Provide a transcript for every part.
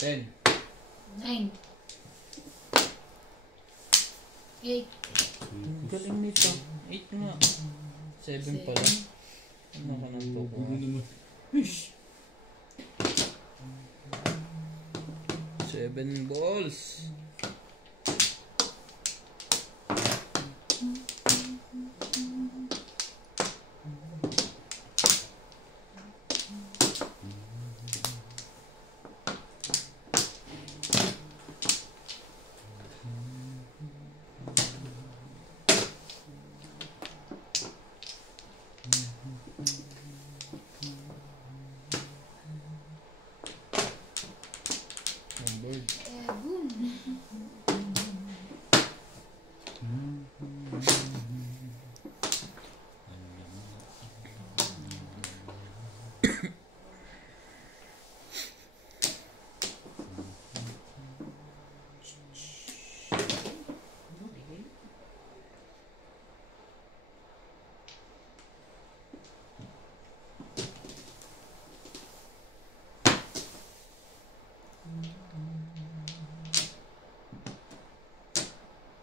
10. 9. 8. Ang galing nito. 8 nga. 7 pala. Ano ka nang tukuha? 7 balls.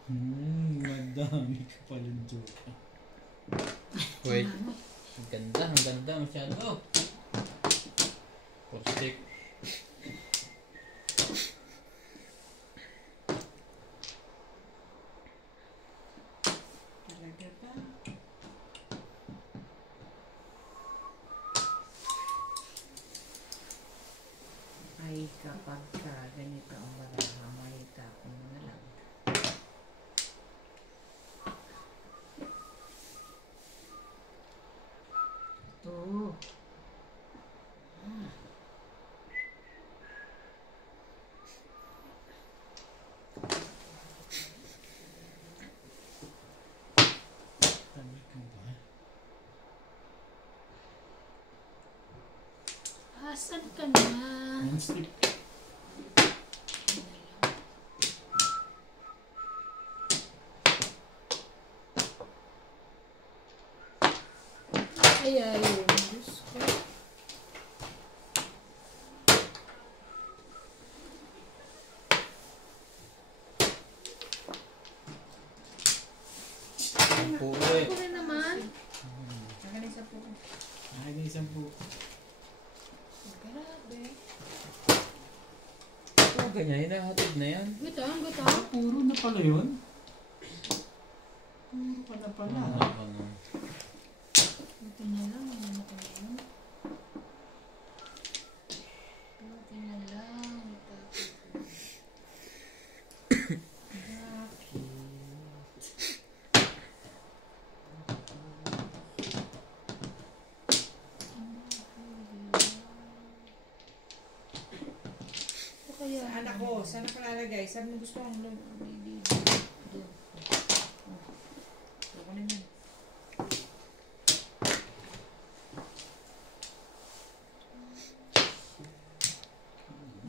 Madami ka palang joke. Wait. Ang ganda masyado. Postik. Talaga ba? Ay, kapag ka ganito ang baraha, may tapon mo na lang. Ito. Asan ka na? Non-stick. Ay, Diyos ko. Uwi. Ako rin naman. Saka na isa po. Ay, may 10. Grabe. Oh, ganyan. Hinahatid na yan. Gutang. Puro na pala yun. Puro pa na pala. Ano? Buti na lang. Ano ko na yun? Buti na lang. Kaya, Saan ako? Saan ako lalagay? Saan mo gusto ang baby? Doon. Ako na yan.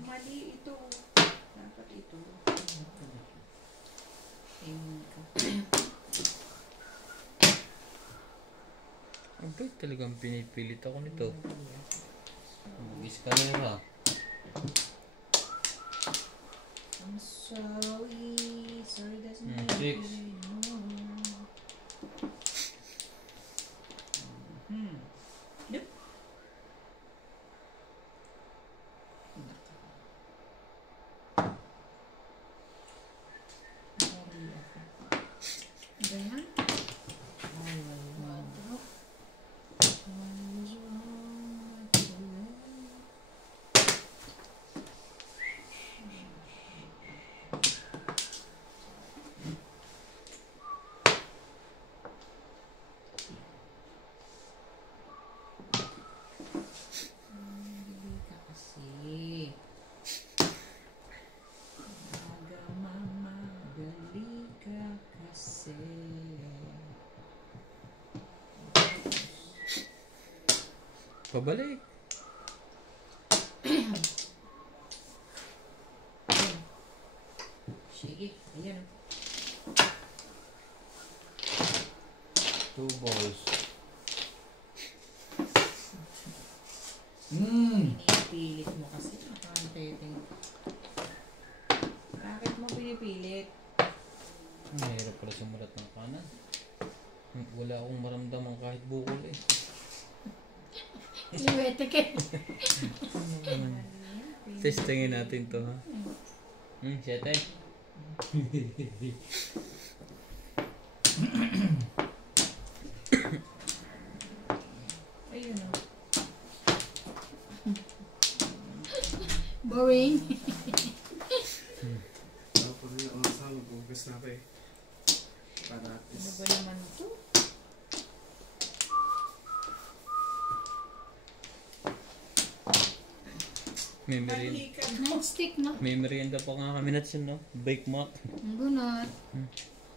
Mali ito. Dapat ito. Ayun ka. Ang bait talagang pinipilit ako nito. Mag-iskalera. I'm sorry. Sorry doesn't Hmm, make 6. you know. Nope. Sorry ako. ganyan. Ay, wala. Bili ka kasi. Magali ka kasi. Pabalik. Sige, ayan. 2 balls. Pinipilit mo kasi. Nakantay. pinipilit. Mahirap pala sumulat ng kanan. Wala akong maramdaman kahit bukol eh. Liwete ka. Testingin natin to ha. Siyete. Ayun o. Boring. Tapos yung asawa ko, gusto na pa eh. Ano Panatis. ba naman ito? May merienda. Halika. Non-stick, no? May merienda pa nga kami natin no. Bake mat. Ang bunot.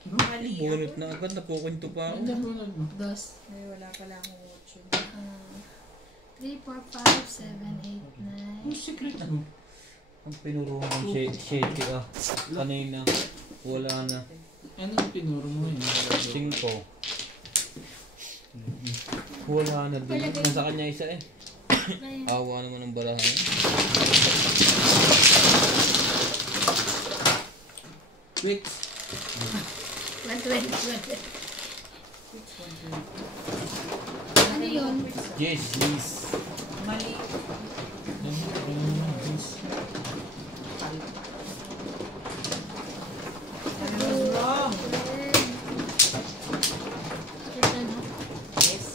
Mali Bunot ako. na agad. Napukunto pa ako. Ang bunod mo. Dos. Ay, wala pala akong 8. 3, 4, 5, 7, 8, 9. Yung secret ano? Ang pinuro ng shake ah. Kanina. Wala na. Ano yung pinuro mo yun? 5. Wala na din. Nasa kanya isa eh. Awa naman ng barahan. Wait. 120. Ano yun? Yes, yes. Mali. Ano wrong? Ano? Yes.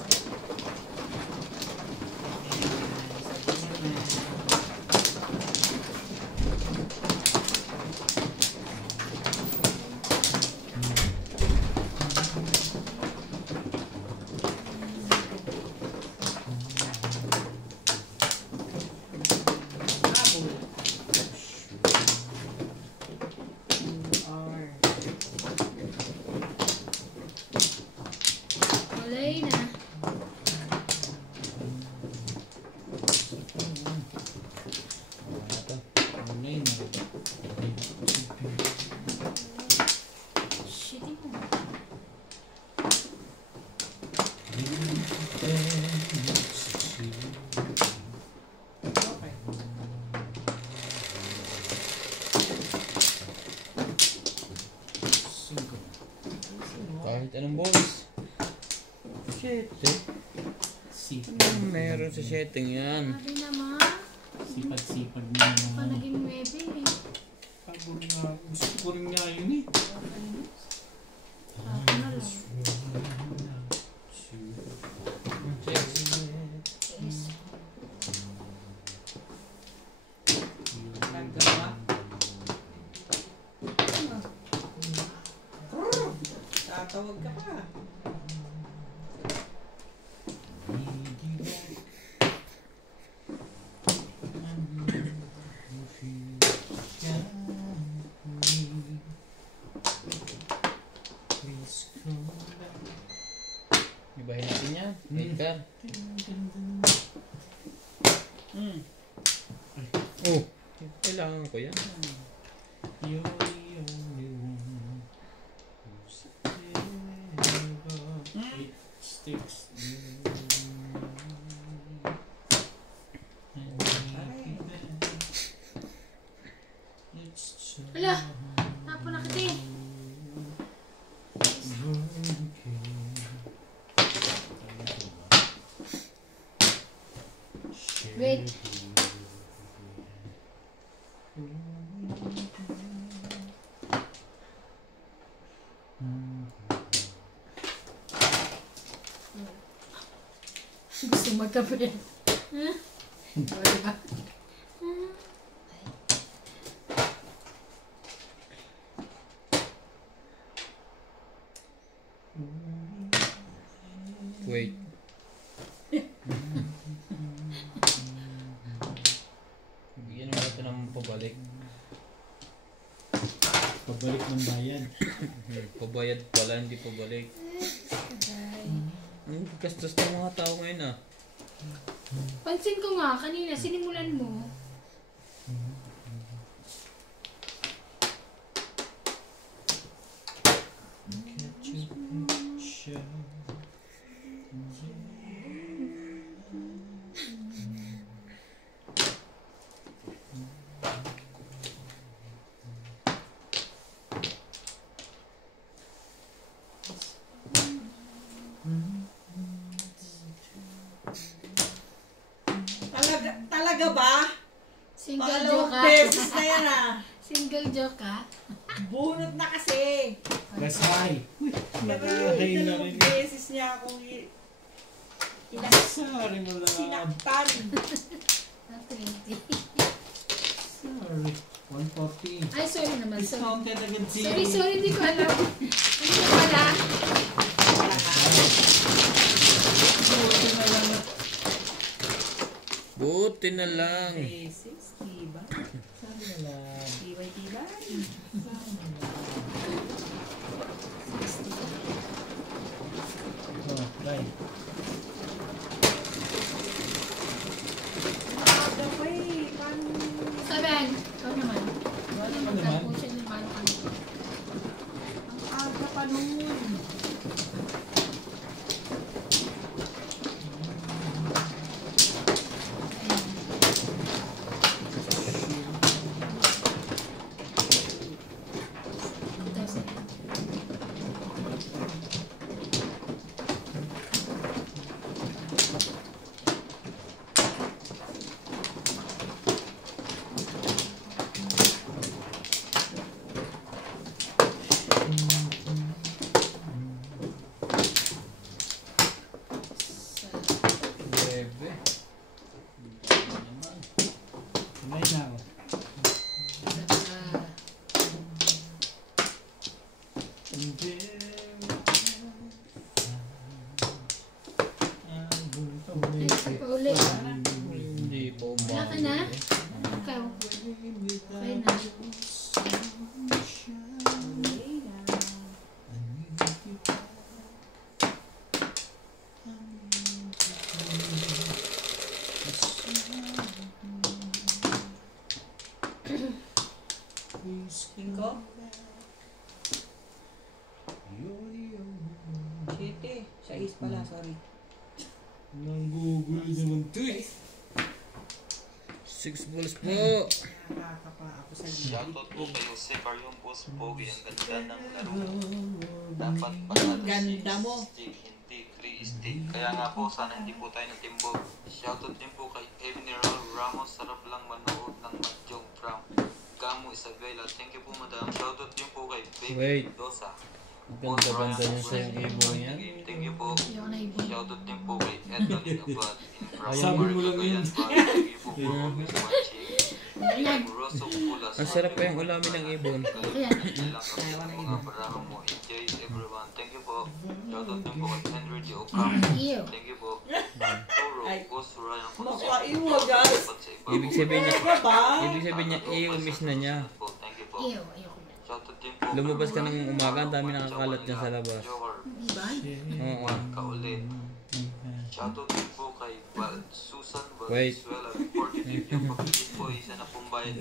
Walay na. Ano na yun? Shitty mo. Okay. Cinco. Kahit anong boys. 7. Meron sa setting yan. Sabi naman. Sipag-sipag na Pa naman. naging 9 eh. Pagod na. Gusto ko rin nga yun eh. Ako na lang. Yes. Nagawa. Tatawag ka pa. Ibahin natin yan. Edgar. Oh. Kailangan ko yan. You're the only one who's ever it sticks. Hala! Tapo na kita eh. Wait. Gusto magkape. Huh? O, diba? Wait. Bigyan mo natin ng pabalik. Pabalik ng bayan. Pabayad pala, hindi pabalik. Gastos ng mga tao ngayon ah. Pansin ko nga, kanina sinimulan mo. Catch a picture. ka ba? Single Pangalawang joke ka. beses na yan ah. Single joke ka. Bunot na kasi. Press high. Nakahay na rin. Dalawang beses niya akong Sorry mo lang. sinaktan. Ah, 20. Sorry. 140. Ay, sorry naman. Sorry. Discounted agad si... Sorry, hindi ko alam. Hindi ko pala. Buti na lang. Beses, diba? Sorry na lang. Diba? Oh, try. Aga pa eh. Paano? 7. Ikaw naman. Ano mo naman? Pusin naman. Ang aga pa nun. Bebe. Sabay na ako. Pauli. Hindi pa Wala ka na? Ikaw. Okay na. Cinco? Siete. 6 pala, sorry. Nanggugulo naman to eh. 6 balls po. Nakakapa ako sa Shoutout po kay Jose Barrios Pogi. Ang ganda ng laro. Dapat panalo Ganda mo. stick, hindi 3 stick. Kaya nga po, sana hindi po tayo natimbog. Shoutout din po kay Evinero Ramos. Sarap lang manood ng Madjong from Gamo Isabela. Thank you po, madam. Shoutout din po kay Baby Wait. Mendoza. Ganda-ganda niya sa yung ibon niya. Thank you po. Ayoko na ibon. Shoutout din po kay Edwin Abad in from Sabi mo lang yun. Thank you po for always watching. Ayan. Rosso Pulas. Ang sarap pa yung ulamin ng ibon. Ayan. Mga barahan mo. Enjoy everyone. Thank you po. Shoutout din po kay Henry D. Ocam. Ew. Thank you po. Toro, Ay. Boss Ryan. Makaiwag, guys. Ibig sabihin niya, Ano ba? ibig sabihin niya, miss na niya. Thank you po. Ew. Ayoko na. Shoutout din po. Lumabas ka ng umaga, ang dami nakakalat dyan sa labas. Diba? Oo. Kaulit. Shoutout din po kay Susan Wait. Valenzuela. 45 yung pag-ibig po. Isa na pong bayan.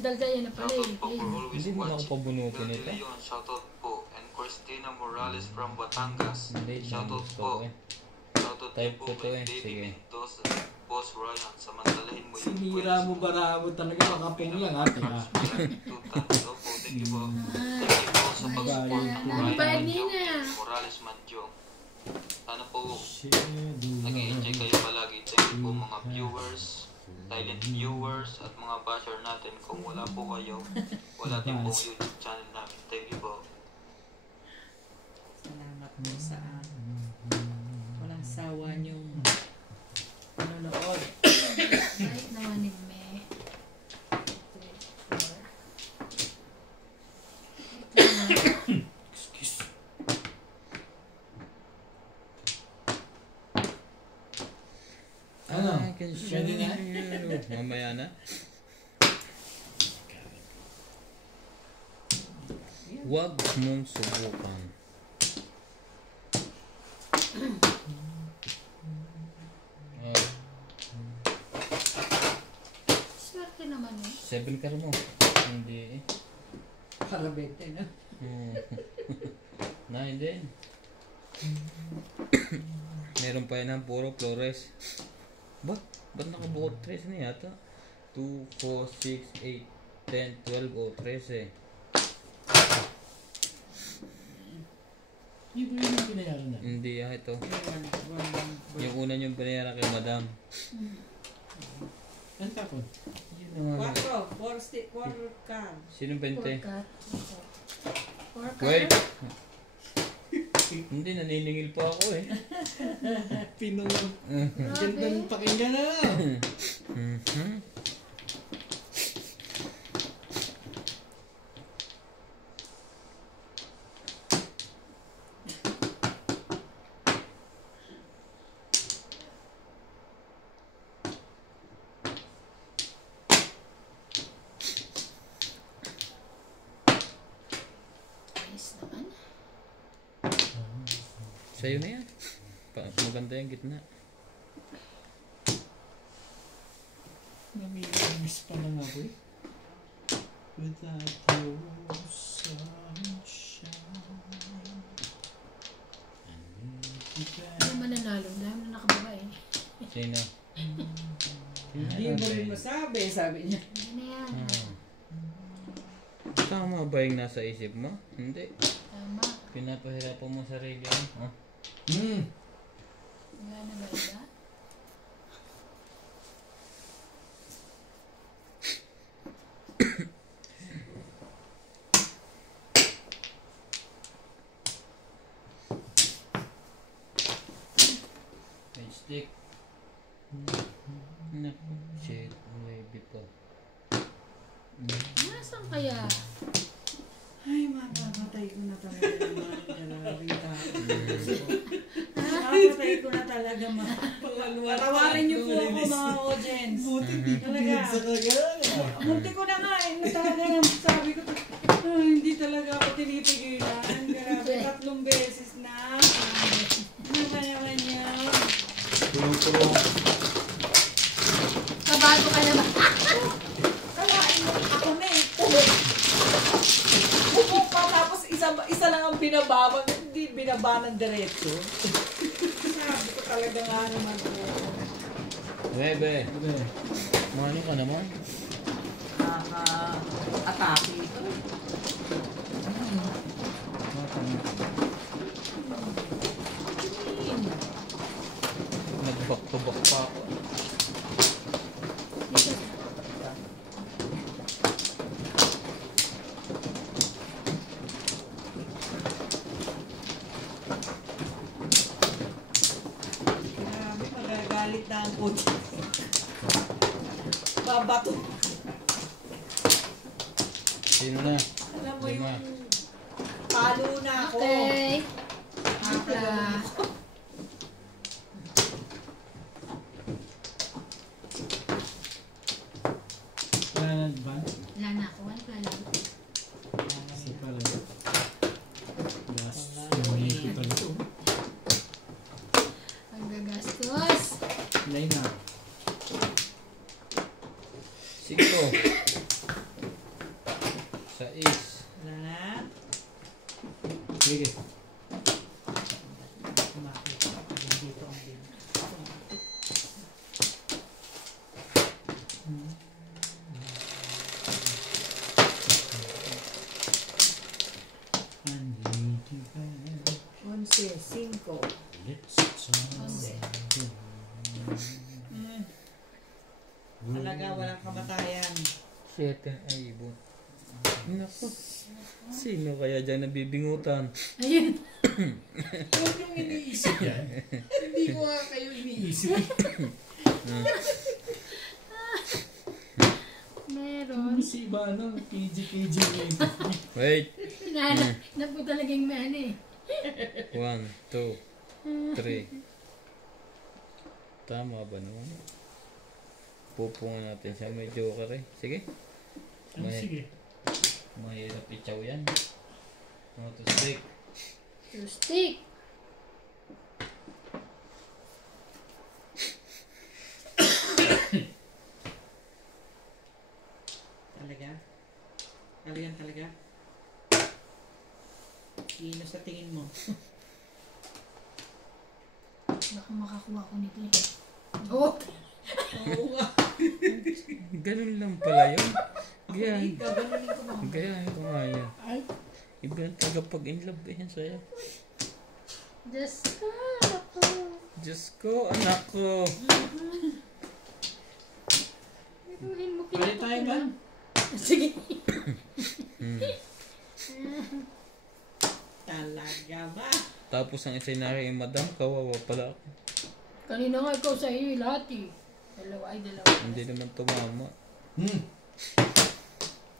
Daldal yan na pala Shoutout eh. po for always Hindi mo watching. nakapabunutin ito. Leon, shoutout po. And Christina Morales from Batangas. Hindi, Shoutout gusto po. ko eh. Shoutout Type din po ko to kay eh. Sige. Baby Mendoza. Boss Ryan, samantalahin mo yung Sinira mo bara mo talaga makapong lang ate ha. Thank you po. Thank you po sa pag-support ng Ano ba Ryan Nina? Morales Manjong. Sana po Shadow. nag-i-enjoy kayo palagi. Thank you po mga viewers, silent viewers, at mga basher natin. Kung wala po kayo, wala din po yung YouTube channel namin. Thank you po. Salamat po sa walang sawa niyong nanonood. Kahit naman ni Me. 3, 4. Ano? I can show Pwede na? you. Mamaya na. Huwag mong subukan. Oh, Swerte naman eh. 7 ka mo. Hindi eh. Parabete na. Hmm. 9 din. Meron pa yan ng puro Flores. Ba't nakabukod 3 na yata? 2, 4, 6, 8, 10, 12 o 13. Hindi ko yun ang pinayaran na. Hindi ito. Yung una yung binayaran kay madam. Ano tapon? Yun na nga. 4 card. Sinong 20? Four-cut. Four-cut. Wait. Hindi, naniningil pa ako eh. Pinunod. Grabe. Gandang pakinggan na. Mhm. Ayos naman. Sa'yo na yan. Maganda yung gitna. Namimiss pa lang ako eh. Without you, sunshine. Ano mananalo? Dahil na nakababa eh. Sino? Hindi mo rin masabi, sabi niya. Hindi na yan. Tama ba yung nasa isip mo? Hindi. Tama. Pinapahirapan mo sarili mo. Oh. Wala na ba iba? May stick. Naku, shit. Maybe pa. Nasaan kaya? Ay, mapapatay ko na talaga naman. Mapapatay ko na talaga Patawarin niyo po ako mga audience. Buti di ko Talaga. pinsa kagaya. Munti ko na nga eh. Talaga sabi ko, hindi talaga ako tinipigilan. Grabe, 3 beses na. Ano ba naman yan? Puro-puro. Kabado ka na ba? Kalain mo ako na eh. Pupok pa tapos isa lang ang binabawang, hindi binaba ng diretso. Sabi ko talaga nga naman po. Bebe. Mano ka naman? Nakaka-atake ito. Nagbak-tubak pa ako. Grabe, magagalit na ang puti. Babato. Sino na? Alam mo Lima. yung palo na ako. Okay. Ah, Wala na ba? Wala na ako. Ano pa lang? Isa pala. Last. Yung pala ito. Ang gagastos. Line up. 5. 6. wala na. Sige. Kumakit. Dito ang din. And lead you back. 11, 5. Let's talk. Talaga, walang kamatayan. 7 ay ibon. Naku. Sino kaya dyan nabibingutan? Ayun. Huwag yung iniisip yan. Hindi ko nga kayo iniisip. Meron. Si iba ano, KG na Wait. Na po talagang may ano eh. 1, 2, 3. Tama ba naman? Pupungan natin siya. May joker eh. Sige. Sige. Mahirap itsaw yan. Ano to stick? To stick. Talaga? Talaga? Sino sa tingin mo? Baka makakuha ko nito eh. Oh! Oo nga. Ganun lang pala yun. Gayahin. Gaganunin ko mo. Gayahin ko nga yan. Ay, Iba yung tagapag in love eh yan sa'yo. Just Diyos ko, anak ko. Mo Pwede tayo ba? Sige. Talaga ba? Tapos ang itinerary yung madam, kawawa pala ako. Kanina nga ikaw sa iyo lahat eh. Dalawa. Hindi naman tumama.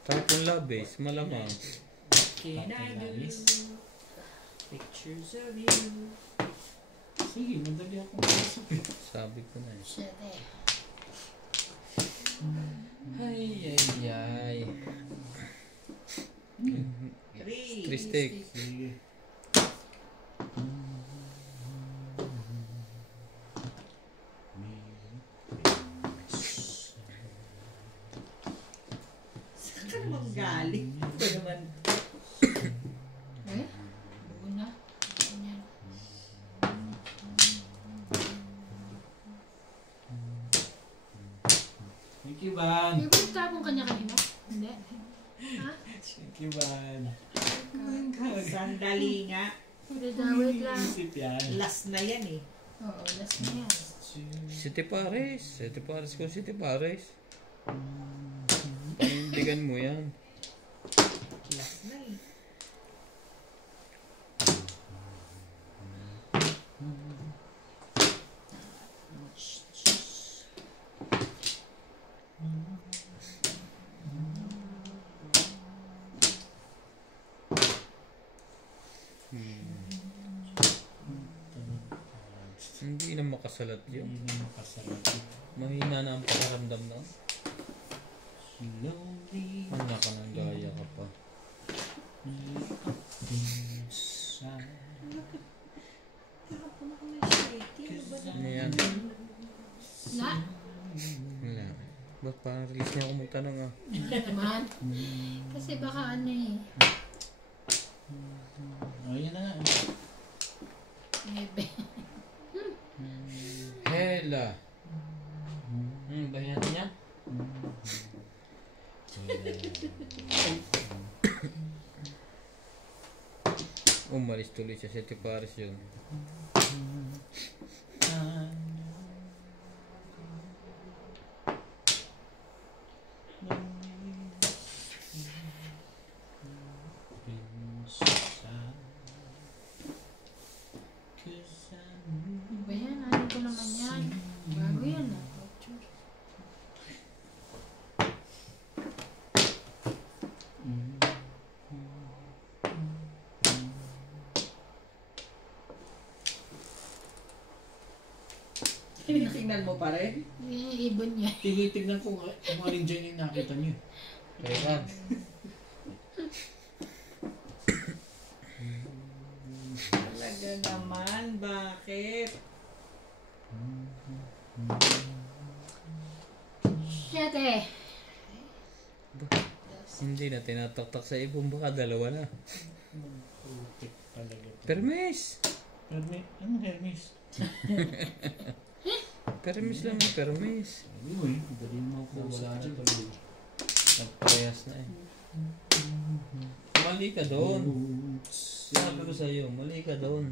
Tapos labis, malamang. Can I do pictures of you? Sige, madali ako masok eh. Sabi ko na eh. Shit eh. Ay. 3. 3 steak. Sige. Saan ka naman galing? Ito naman. Eh? Buo na. Ganyan. Thank you, Van. May pagkabong kanya kanina? Hindi. Ha? Thank you, Van. Sandali nga. Wait lang. Isip yan. Last na yan eh. Oo, last na yan. City Paris. City Paris ko, City Paris. Panindigan mo yan. Last na eh. Hindi na makasalat yun. Hindi na makasalat. Mahina na ang pakaramdam na. Slowly. Handa ka ng gaya ka pa. Inside. Ano yan? Na? Wala. Ba't parang release niya ako magtanong ah? Hindi naman. Kasi baka ano eh. Oh, yan na nga. Maybe. Hela! Bahin natin yan? Umalis tuloy sa City Paris yun. Ba yan? Ano ko naman yan? Bago yan ah. Tinitingnan mo pa rin? Ibon niya. Tinitignan ko kung alin dyan yung nakita niyo. Teka. Talaga naman, bakit? Shit eh. Hindi na tinataktak sa ibon, baka dalawa na. Putik talaga. Permis! Anong Hermes? Permis lang, permis. Uy, dali mo ako Wala na dyan. tuloy. Nagparehas na eh. Mali ka doon. Sabi ko sa'yo, mali ka doon.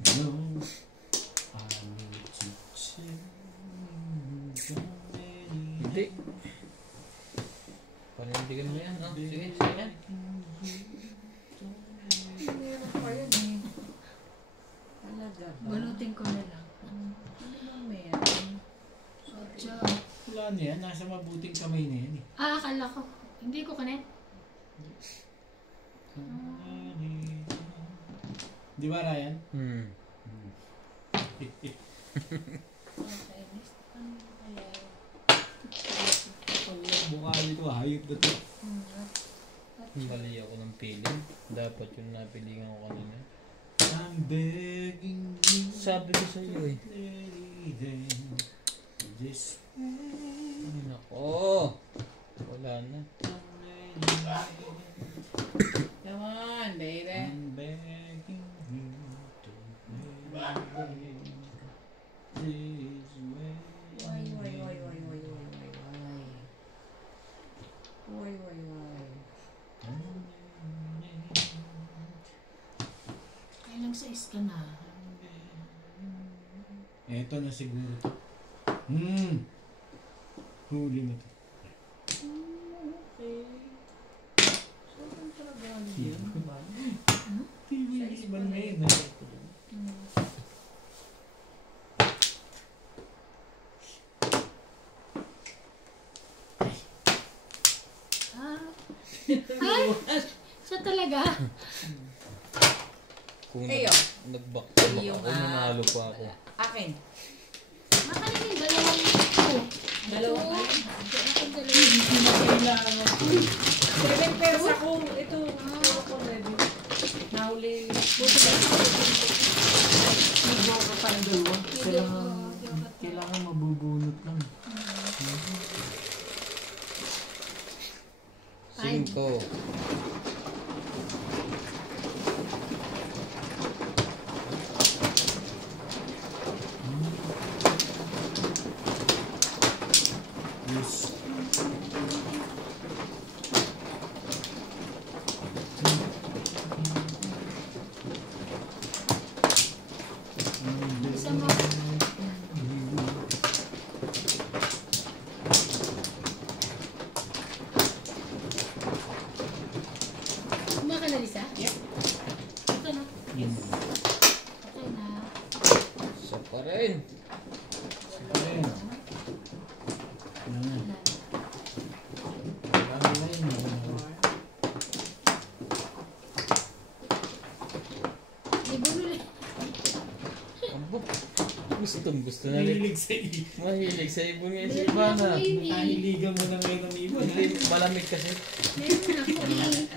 Hindi. Panindigan mo yan. Oh, sige, sige. Meron pa yun eh. Talaga ba? Balutin ko na lang. Ano bang meron? Ocho. Wala na yan, nasa mabuting kamay na yan eh. Akala ko. Hindi ko kanin. Di ba, Ryan? Okay, next. Ano kaya? Ang mukha nito, hayop na to. Mali ako ng feeling. Dapat yung napilingan ko kanina. I'm begging you. Sabi ko sa'yo eh. This Ay, nako. Wala na. Come on, baby. I'm begging you to play this way. Why? Why? Kailang size ka na. Eto na siguro to. Huli na to. Ibang ngayon. Ay! Siya talaga? Kung Ayo. nag-back Yung, ako, nanalo pa ako. Akin. Makanin yung dalawang ito. Dalawang Ito. ano? Akin dalawang. Hindi na kailangan. 7 pairs ako. Ito, puro ko ready. Nahuli. Nagawa ka pa ng dalawa. Kailangan mabubunot lang. 5. Yes. Isa mo. Kumaka na, Lisa? Yep. Ito na. Yes. Okay na. Isa pa rin. Ayun. Wala na. Dami na yun. Di bumili. Abo. Gusto na rin. Mahilig sa ibon. Mahilig sa ibon ngayon si Ivana. Nakahiligan mo na ngayon ng ibon. Hindi, malamig kasi. Meron na ako eh.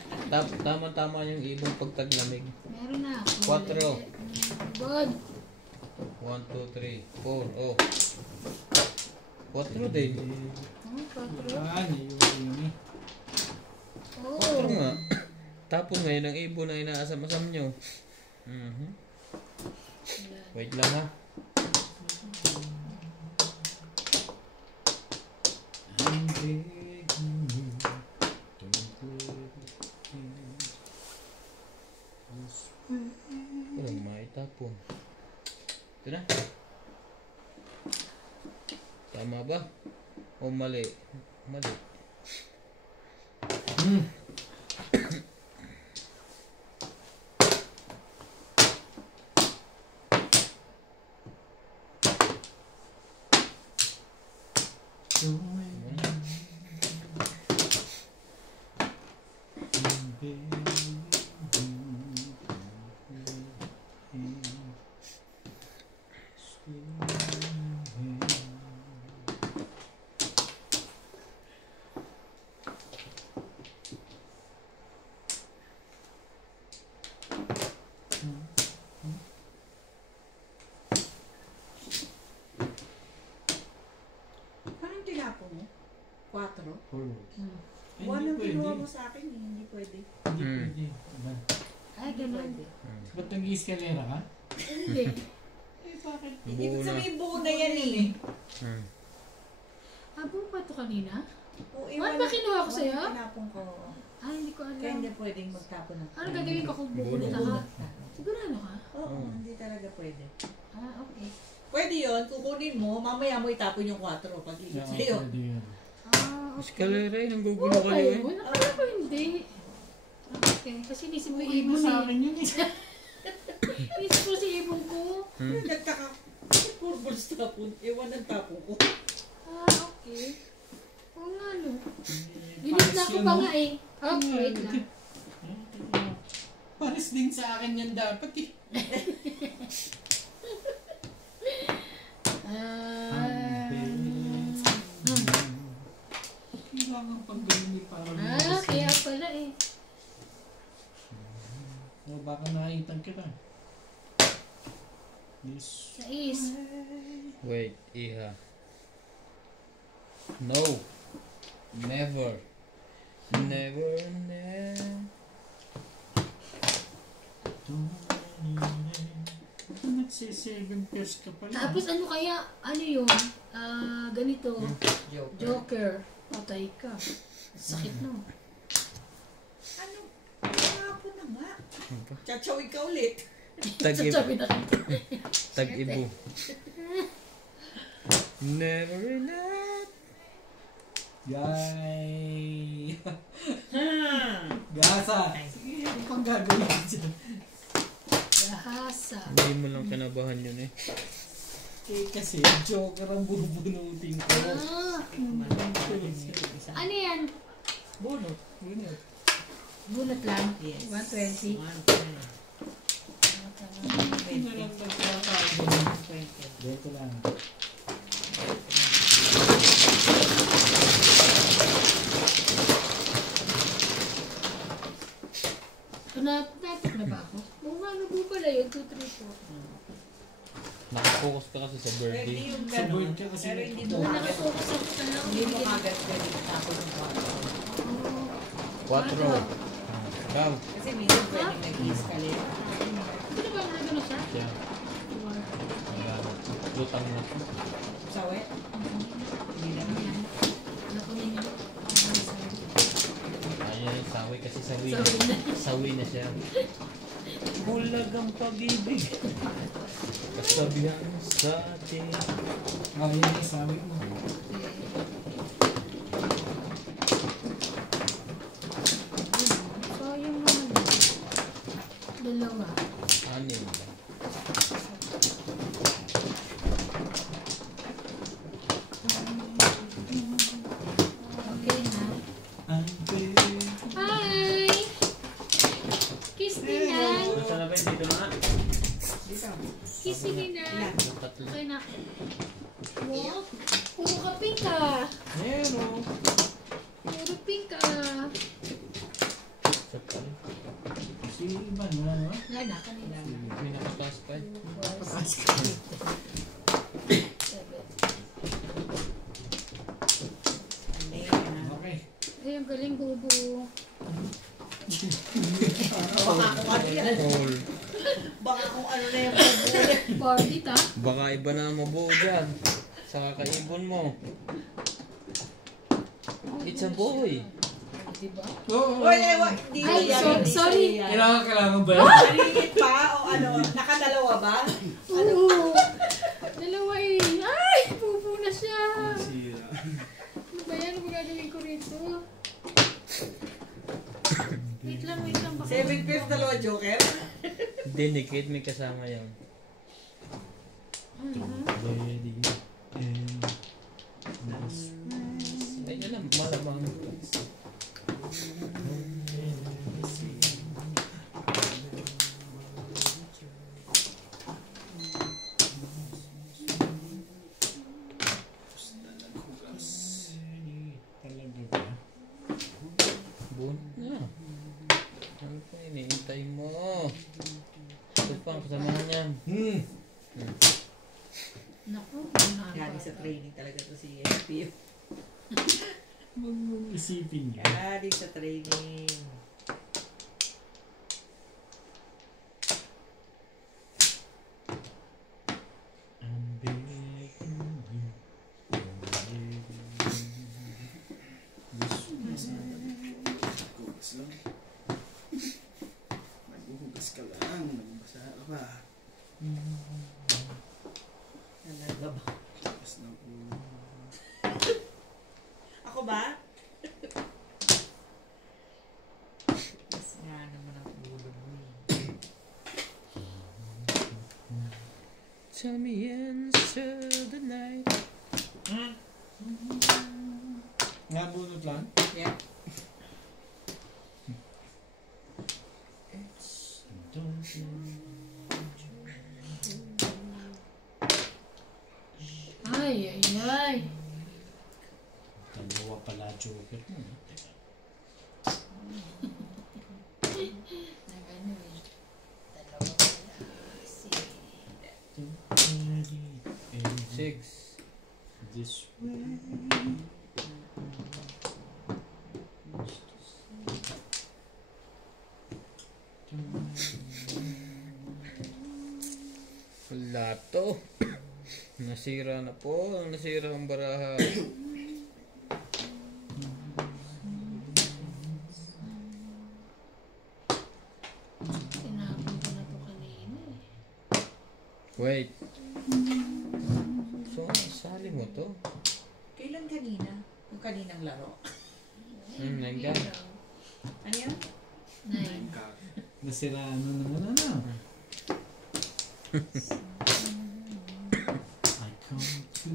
Tama-tama yung ibon pag taglamig. Meron na ako. 4. Good. 1, 2, 3, 4. Oh. 4 din. Oh, 4. Ah, yun eh. Oo. 4 nga. Tapos ngayon ang ibon na inaasam-asam nyo. Wait lang ha. I'm begging you, don't let Walang maitapon. Ito na. Tama ba? O mali? Mali. Anong tinapon mo? 4? Buwan ang kinuha mo sa akin, hindi pwede. Hindi pwede. Ba? Ay, ganun. Ba't nag-iiskalera ka? Hindi. Eh, bakit? Ibig Buo na. sabihin buo na yan eh. Habang pa ito kanina? O, Ano ba kinuha ko sa'yo? Tinapon ko. Ay, hindi ko alam. Kaya hindi pwedeng magtapon ng Ano gagawin ko kung bubulot ka? Sigurado ka? Oo, hindi talaga pwede. Ah, okay. Pwede yun, kukunin mo, mamaya mo itapon yung 4 pag ikot Yeah, sa'yo. pwede yun. Ah, okay. Eskalera eh. Nanggugulo Oo, kayo eh. ayun. Akala ko hindi. Okay, kasi inisip ko Uy, ibon sa eh. akin yun eh. Inisip ko si ibon ko. Nagtaka, puro balls tapon, ewan ang tapon ko. Ah, okay. Oo nga no. Ginis Pares na ako yun, pa no? nga eh. Oh, wait lang. Pares din sa akin yan dapat eh. Kailangan pag ganun eh, parang Kaya pala eh. O baka nakaitan kita. This. Sais. Wait, Iha. No. Never. Never, never. Nagsi-7 pairs ka pala. Tapos ano kaya, ano yun? Ganito. Joke. Joker. Patay ka. Sakit no. Ano? Kahapon na nga. Chachawi ka ulit. Tag-ibo. Sasabi na kita. Tag-ibo. Never enough. Yay! Ha! Gasa. Sige, ano pang gagawin dyan? Gahasa. Hindi mo lang kinabahan yun eh. Kasi joker ang bubunutin ko. Ano yan? Bunot. Bunot lang. Yes. 120. 120. Dito lang. Natik na ba ako? Oo nga, ano po pala yun? 2, 3, 4. Nakafocus ka kasi sa Pwede birthday. yung Sa gano'n. board ka kasi. Pero hindi mo Oo, agad. nakafocus ako sa lang. Hindi mo agad pwede tapos ng kwarto. 4. Ikaw. Kasi minsan pwede nag-escalate. Ano ba? Ano na siya? Siya. Lutang na. Sa wet? Hindi naman yan. Ano ko ninyo? Ayan yung sawi kasi sawi. Sawi na. Sawi na siya. Bulagang pag-ibig. Kasabihan sa atin. Oh, yun yung sabi mo. So, yung mga dalawa. 6. Okay na. Hi! Kiss din yan. Gusto na ba yun? Dito na. Kiss din yan. Tatlo. Okay na. Wow. Puro ka pink ah. Meron. Puro pink ah. Sa pala. Si Ivan, wala naman. Wala na kanina. May nakataas pa eh. 7. Okay. Ay, ang galing bubo. Baka kung ano yan. All. Baka kung ano na yung bubulit. Party ka? Baka iba na ang mabuo dyan. Sa kakaibon mo. It's a boy. Diba? Oo. Uy, ewan. Hindi Ay, yan, so- hindi sorry. sa'yo yan. Kailangan ba yun? Maligit pa o ano? Nakadalawa ba? Oo. Dalawa eh. Ay! Bubo na siya. Sira. Ano ba yan? Ano ba gagawin ko rito? Wait lang. Baka 7-5 dalawa joker? Hindi, Nikit, may kasama yan. Ready. And Ay, alam, malamang. talaga ba? Bun? Yeah. Ano pa iniintay mo? Ito pa ang kasamahan yan. Naku. Galing sa training talaga to si FPU. Huwag mong isipin yan. Galing sa training. I'm begging you. Hugas lang. Maghuhugas ka lang. Nagbasa ka pa. Talaga ba? Hugas ng ulo. Ako ba? Mas nga naman ang ulo mo eh. Tell me answer the night. Nga bunot lang? Yeah. Ay. Dalawa pala joker mo. Teka. Nag-ano eh. Dalawa pala. Ready. And 6. this way. Wala to. Nasira na po. Nasira ang baraha. Tinapon ko na to kanina eh. Wait. So, sali mo to? Kailan kanina? Yung kaninang laro. Nandiyan. Ano yan? 9. Nasiraan na naman ano. I come to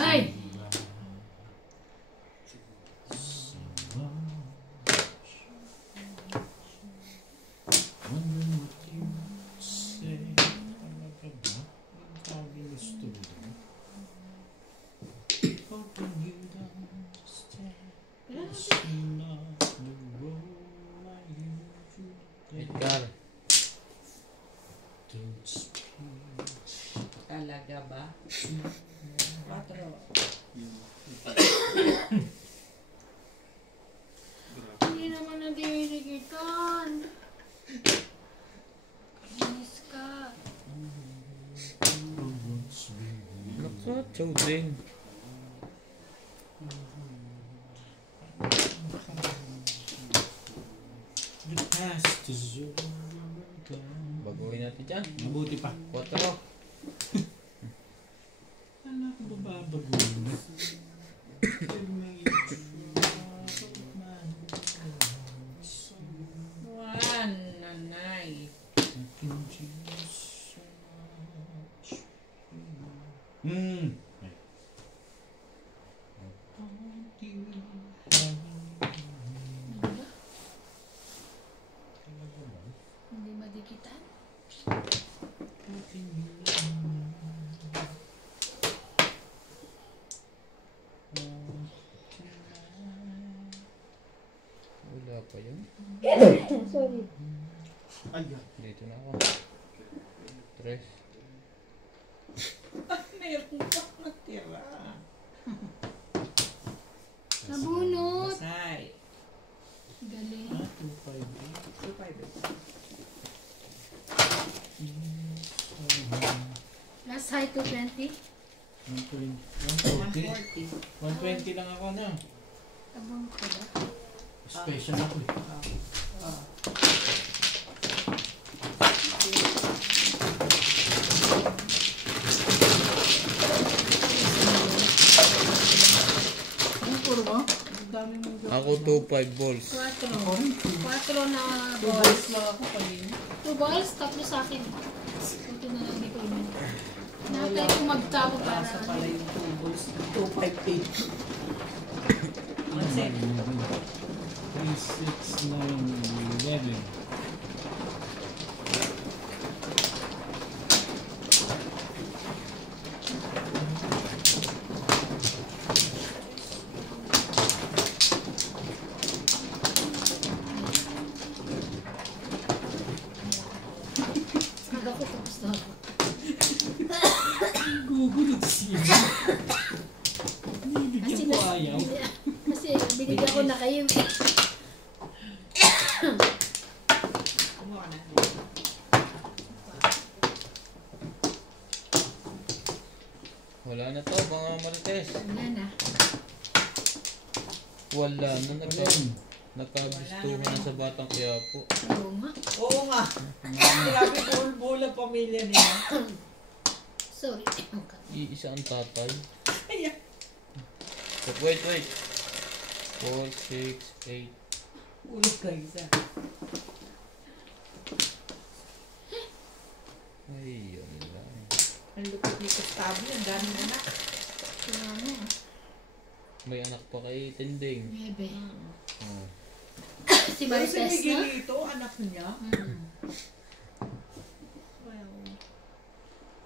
Ay! wondering what you say. Talaga ba? Ang tawag gusto mo doon? Hoping you'd understand. It's not the role I usually play. Edgar. Don't speak. Talaga ba? 4. Hindi naman nadirigitan. Inis ka. Naksachaw din. The past is over and gone. Baguhin natin dyan. Mabuti pa. 4. Ano ko ba babaguhin mo? One, nanay. Hindi madikitan. Wala pa yun. Sorry. Ayan. Dito na ako. 3. Meron pa natira. Nabunot. Masay. Galing. 2-5. Last high to 20. 120. 120 lang ako na. Abang ka ba? Special ako eh. Ang puro mo? Ang dami mong gawin. Ako 2-5 balls. 4 na Balls balls. lang ako kanina. 2 balls, 3 sa akin. Ito na lang, hindi ko iman. Nakatay ko magtapo para Nasa pala yung 2 balls. 2-5-8. One set. 3, 6, 9, 11. Kada ko tapos na ako. Gugulat siya. Nibigyan ko ayaw. Kasi binigyan ko na kayo. Kumuha na. Wala na to, mga marites. Wala na. Wala na. Nagkagustuhan na sa Batang Quiapo. Oo nga. Oo nga. Grabe bull ang pamilya niya. Sorry. Iisa ang tatay. Ayan. But wait. 4, 6, 8. Ulog ka isa. Ay, yun lang. Ang lupit ni Gustavo. Ang daming anak. Wala mo. May anak pa kay Tinding. Bebe. Oh. Si Pero si Marites na? Miguelito, anak niya. Well,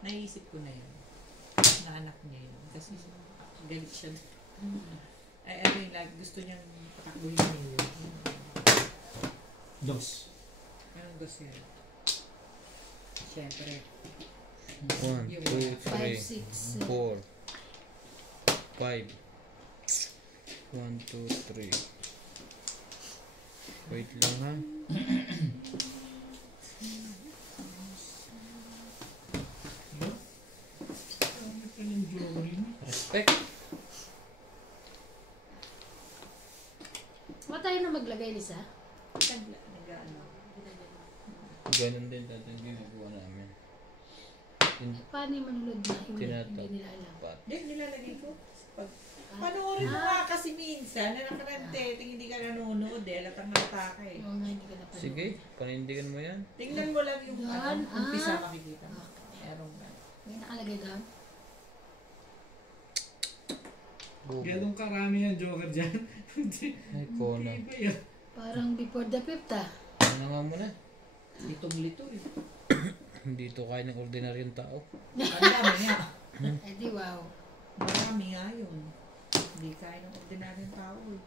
naisip ko na yun. Na anak niya yun. Kasi galit siya. Ay, ano yung gusto niyang patakbuhin niya yun. Dos. Anong gusto yun? Siyempre. 1, 2, 3, 4, 5. 1, 2, 3. Wait lang ha. Respect. Huwag tayo na maglagay, Lisa. Nag-ano. Ganon din natin ginagawa namin. Paano yung manulod na? Tinatap. Hindi nila alam. Pat. Hindi, nilalagay ko. Panoorin mo nga kasi minsan, na nakarante, hindi ka nanonood latang mata ka eh. Oo nga, hindi ka napanood. Sige, panindigan mo yan. Tingnan mo lang yung Yan, umpisa makikita mo. Meron ba? May nakalagay doon. Ganun karami yung Joker dyan. Ay, Kona. Iba yan. Parang before the fifth Ano nga mo na? Litong-lito eh. Hindi ito kaya ng ordinaryong tao. Ang dami nga. Eh di wow. Marami nga yun. Hindi kaya ng ordinaryong tao eh.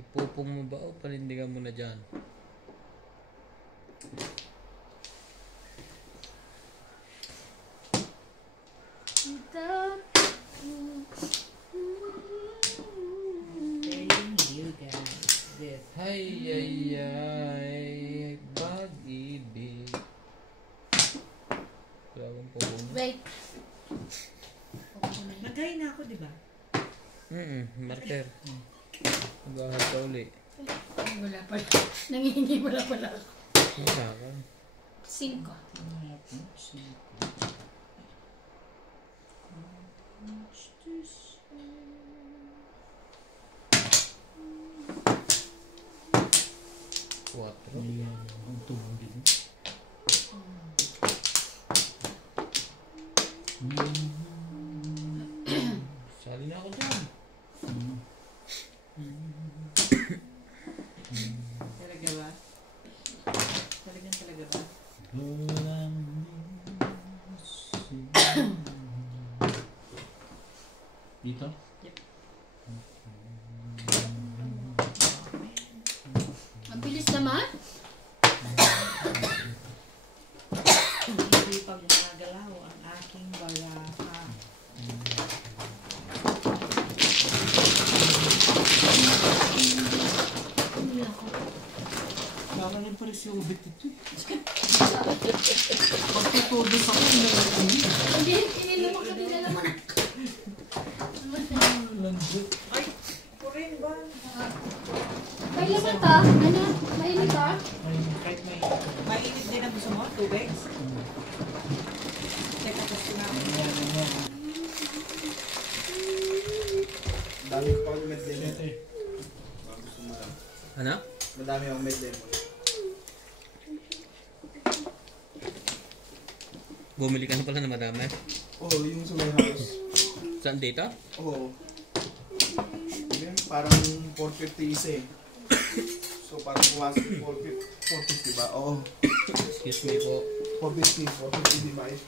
Ipupong mo ba o panindigan mo na dyan? Telling you guys this. Ay, pag-ibig. Grabe po. Wait. Nagay na ako, di ba? Marker. Maghahal ka uli. Ay, wala pala. Nangihingi wala pala ako. Wala ka. 5. Quatro. Ayan, ang tumugin. Sali na ako dyan. Talaga ba? Talaga ba? Dito? Ang bilis naman. Hindi pa gumagalaw ang aking baraha. Hindi ako. Nakakalin pa rin si Ubit ito eh. Pagtutudo sa kanya. Hindi, ininom mo kanila naman. Ay, kurin ba? May laman ka? Ano? Mainit ka? Kahit may... Mainit din ang gusto mo? Tubig? Teka, gusto namin. Dami ko pang med lemon. Gusto mo lang. Ano? Madami akong med lemon. Bumili ka na pala na madami. Oo, yung sa may house. Saan dito? Oo. Yun, parang 450 isa eh. So parang pumasok 450 ba? Oo. Excuse me po. 450 di ba? 450?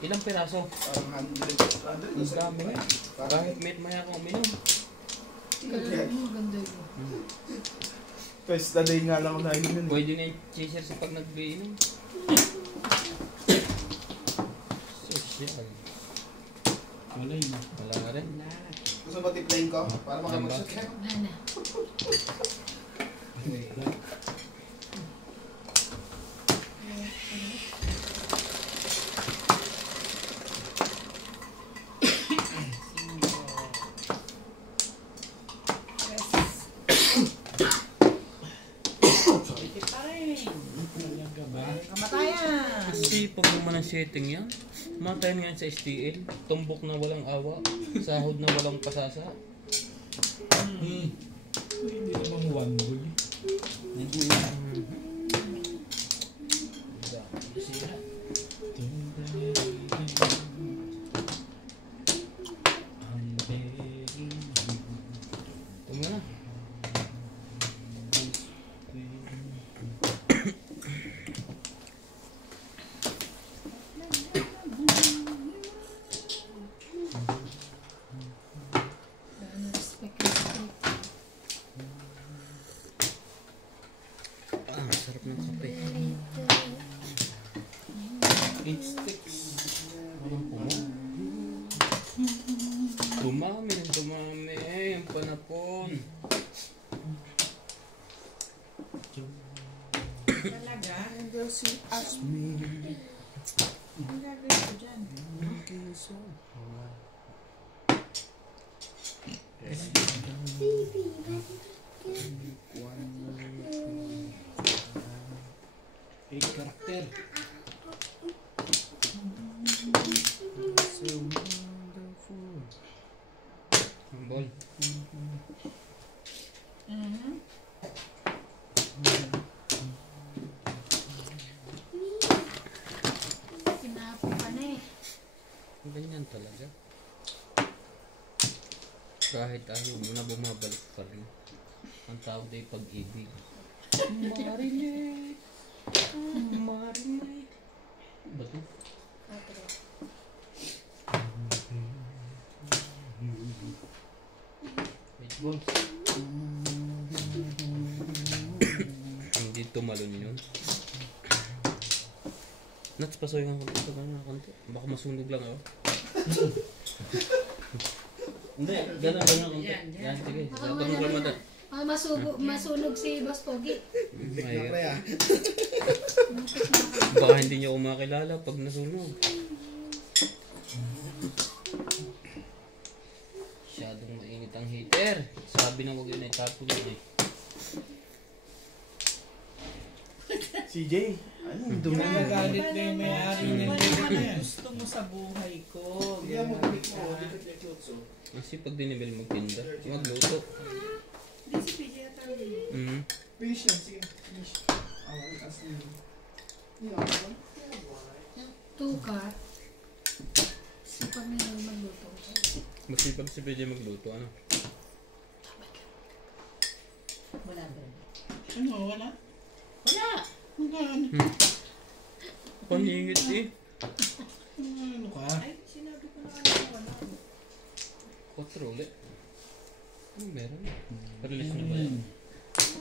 Ilang piraso? Parang 100. Ang dami nga. Kahit meat maya akong uminom. Kailan mo maganda yun. First the day nga lang ako nainom yun. Pwede na i-chaser sa pag nag-iinom. Social. Wala yun. Wala rin. Gusto mo tiplayin ko? Para makapag-shot kayo. Wala na. Talaga ba? Kamatayan! Kasi pag naman ang setting yan, matayin ngayon sa STL, tumbok na walang awa, sahod na walang pasasa. Hindi namang one bull. Tama na. Respect. Sarap ng kape. 8 sticks. Dumami ng dumami. Ang panapon. Talaga? And girl, she asked me. Ang gagawin ko dyan? Okay, so. Baby, Ang ball. Kinapo ka na eh. Ganyan talaga. Kahit ayaw mo na bumabalik pa rin. Ang tawag ay pag-ibig. Marinate. Marinate. Ba ito? Wait, balls. Hindi tumalon yun. Nuts, pasoy ang konti. Baka masunog lang ako. Hindi, gano'n lang konti. Yan, sige. Tunog lang mata. Masunog si Boss Pogi. Mahirap. Baka hindi niyo ako makilala pag nasunog. Masyadong mainit ang heater. Sabi na huwag yun ay tapon yun eh. CJ, anong dumi mo? Nagalit na yung may-ari ng Ano na yan. gusto mo sa buhay ko? Hindi mo balik mo. Dito niya klotso. Kasi pag dinibel magtinda, magluto. Hindi si PJ at tawag. Finish yan, sige. Finish. Awal, kasi. Tukar. Sipag na yung magluto. Masipag si PJ magluto, ano? Wala ba? Ano, wala? Wala! Ano? Paningit eh. Ano ka? Ay, sinabi ko na wala. 4 ulit. Ano meron? Release na ba yan?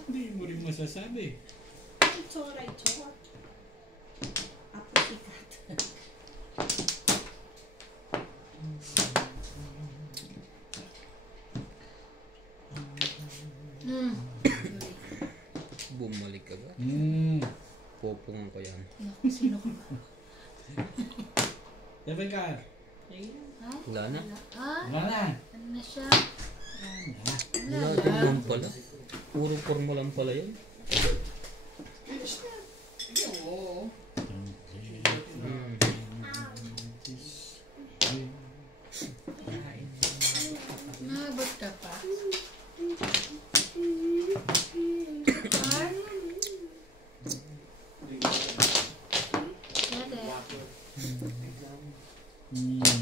Hindi mo rin masasabi. It's alright, Chor. Apresikat. Bumalik ka ba? Popongan ko yan. Naku, sino ka ba? Dapat ka. Ha? Wala na. Ah, Wala na. ano na siya? Wala din lang pala. Puro forma lang pala yan. Oo. Nabot ka pa?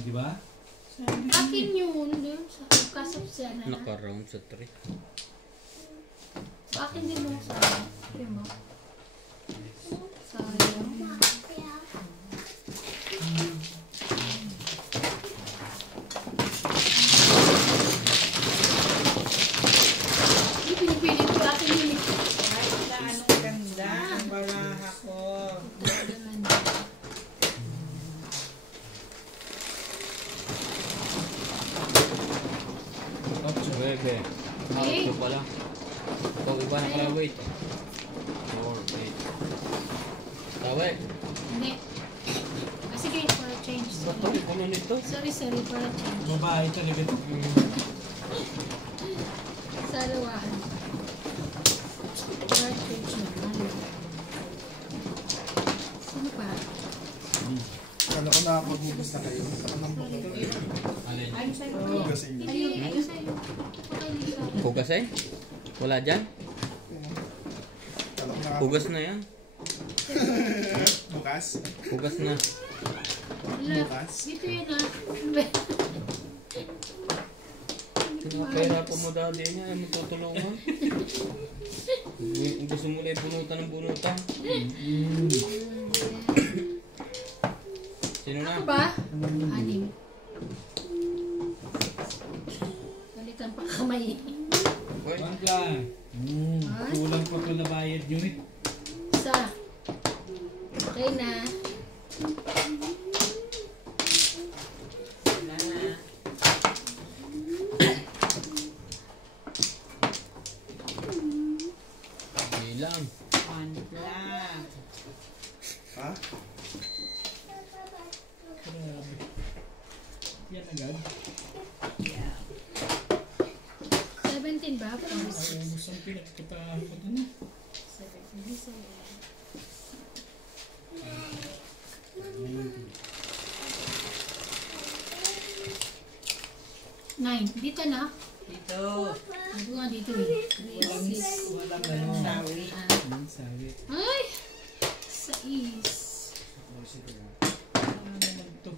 Di ba? Akin yun. Doon sa kasapsyan na. Naka-round sa 3. Akin din mo sa akin mo. Sayang. Hindi pinipilit ko akin yun eh. Ay, na anong ganda ang baraha ko. Bebe. Eh? Ito pala. Ito, iba na pala. Wait. 4, 8. Tawag. Hindi. Ah, sige, for a change. Bato, ano nito? Sorry, for a change. Babae talaga ito. Sa alawahan. For a change naman. Sino pa? Kala ko nakapaghugas na kayo. Anong pagkakas? Alin? Ayun sa'yo. Hugasin niyo. Ayun sa'yo. Okay, Lisa. Hugas eh? Wala dyan? Kala ko nakapaghugas. Hugas na yan. Bukas? Hugas na. Wala. Dito yan ah. Kaya po mo dati niya, ay matutulungan. Gusto mo lang bunutan ng bunutan. Sino na? Ano ba? 6. Balikan pa kamay. Uy, Pangla. Kulang pa pala bayad unit. Isa. Okay na. bilang. Pangla. Ha? Grabe. Yan agad. Yeah. 17 ba? Ay, ubus ang pinagkatahan ko dun. 17. 9. Dito na. Dito. Ito nga dito eh. 3, 6. Walang ganun sawi. Ang sabi. Ay! 6. Ano naman to?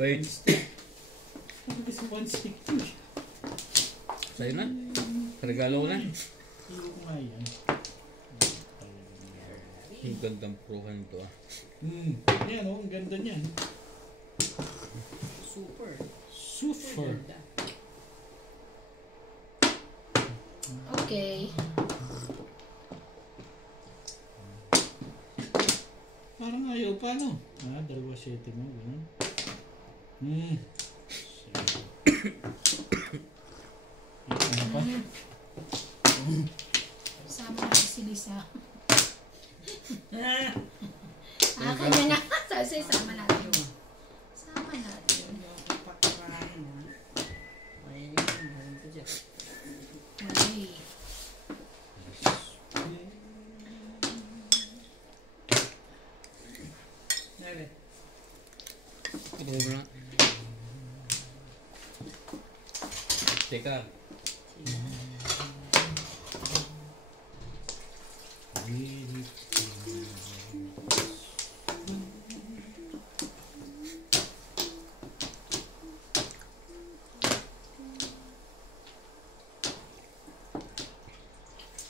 Wait. Ano gusto mo ang stick to? Sa'yo na. Regalo ko na. Hindi ko nga yan. Ang gandang prohan to ah. Yan o, ang ganda niyan. Super. Super. Ganda. Okay. Parang ayaw pa, no? Ah, 2-7 mo, gano'n. Ano pa? Sama na si Lisa. Kanya nga. Sabi sama natin. Sama natin. Pakarahin ha. Ay, meron ko dyan. Okay. Nere. Ito ko na. Teka.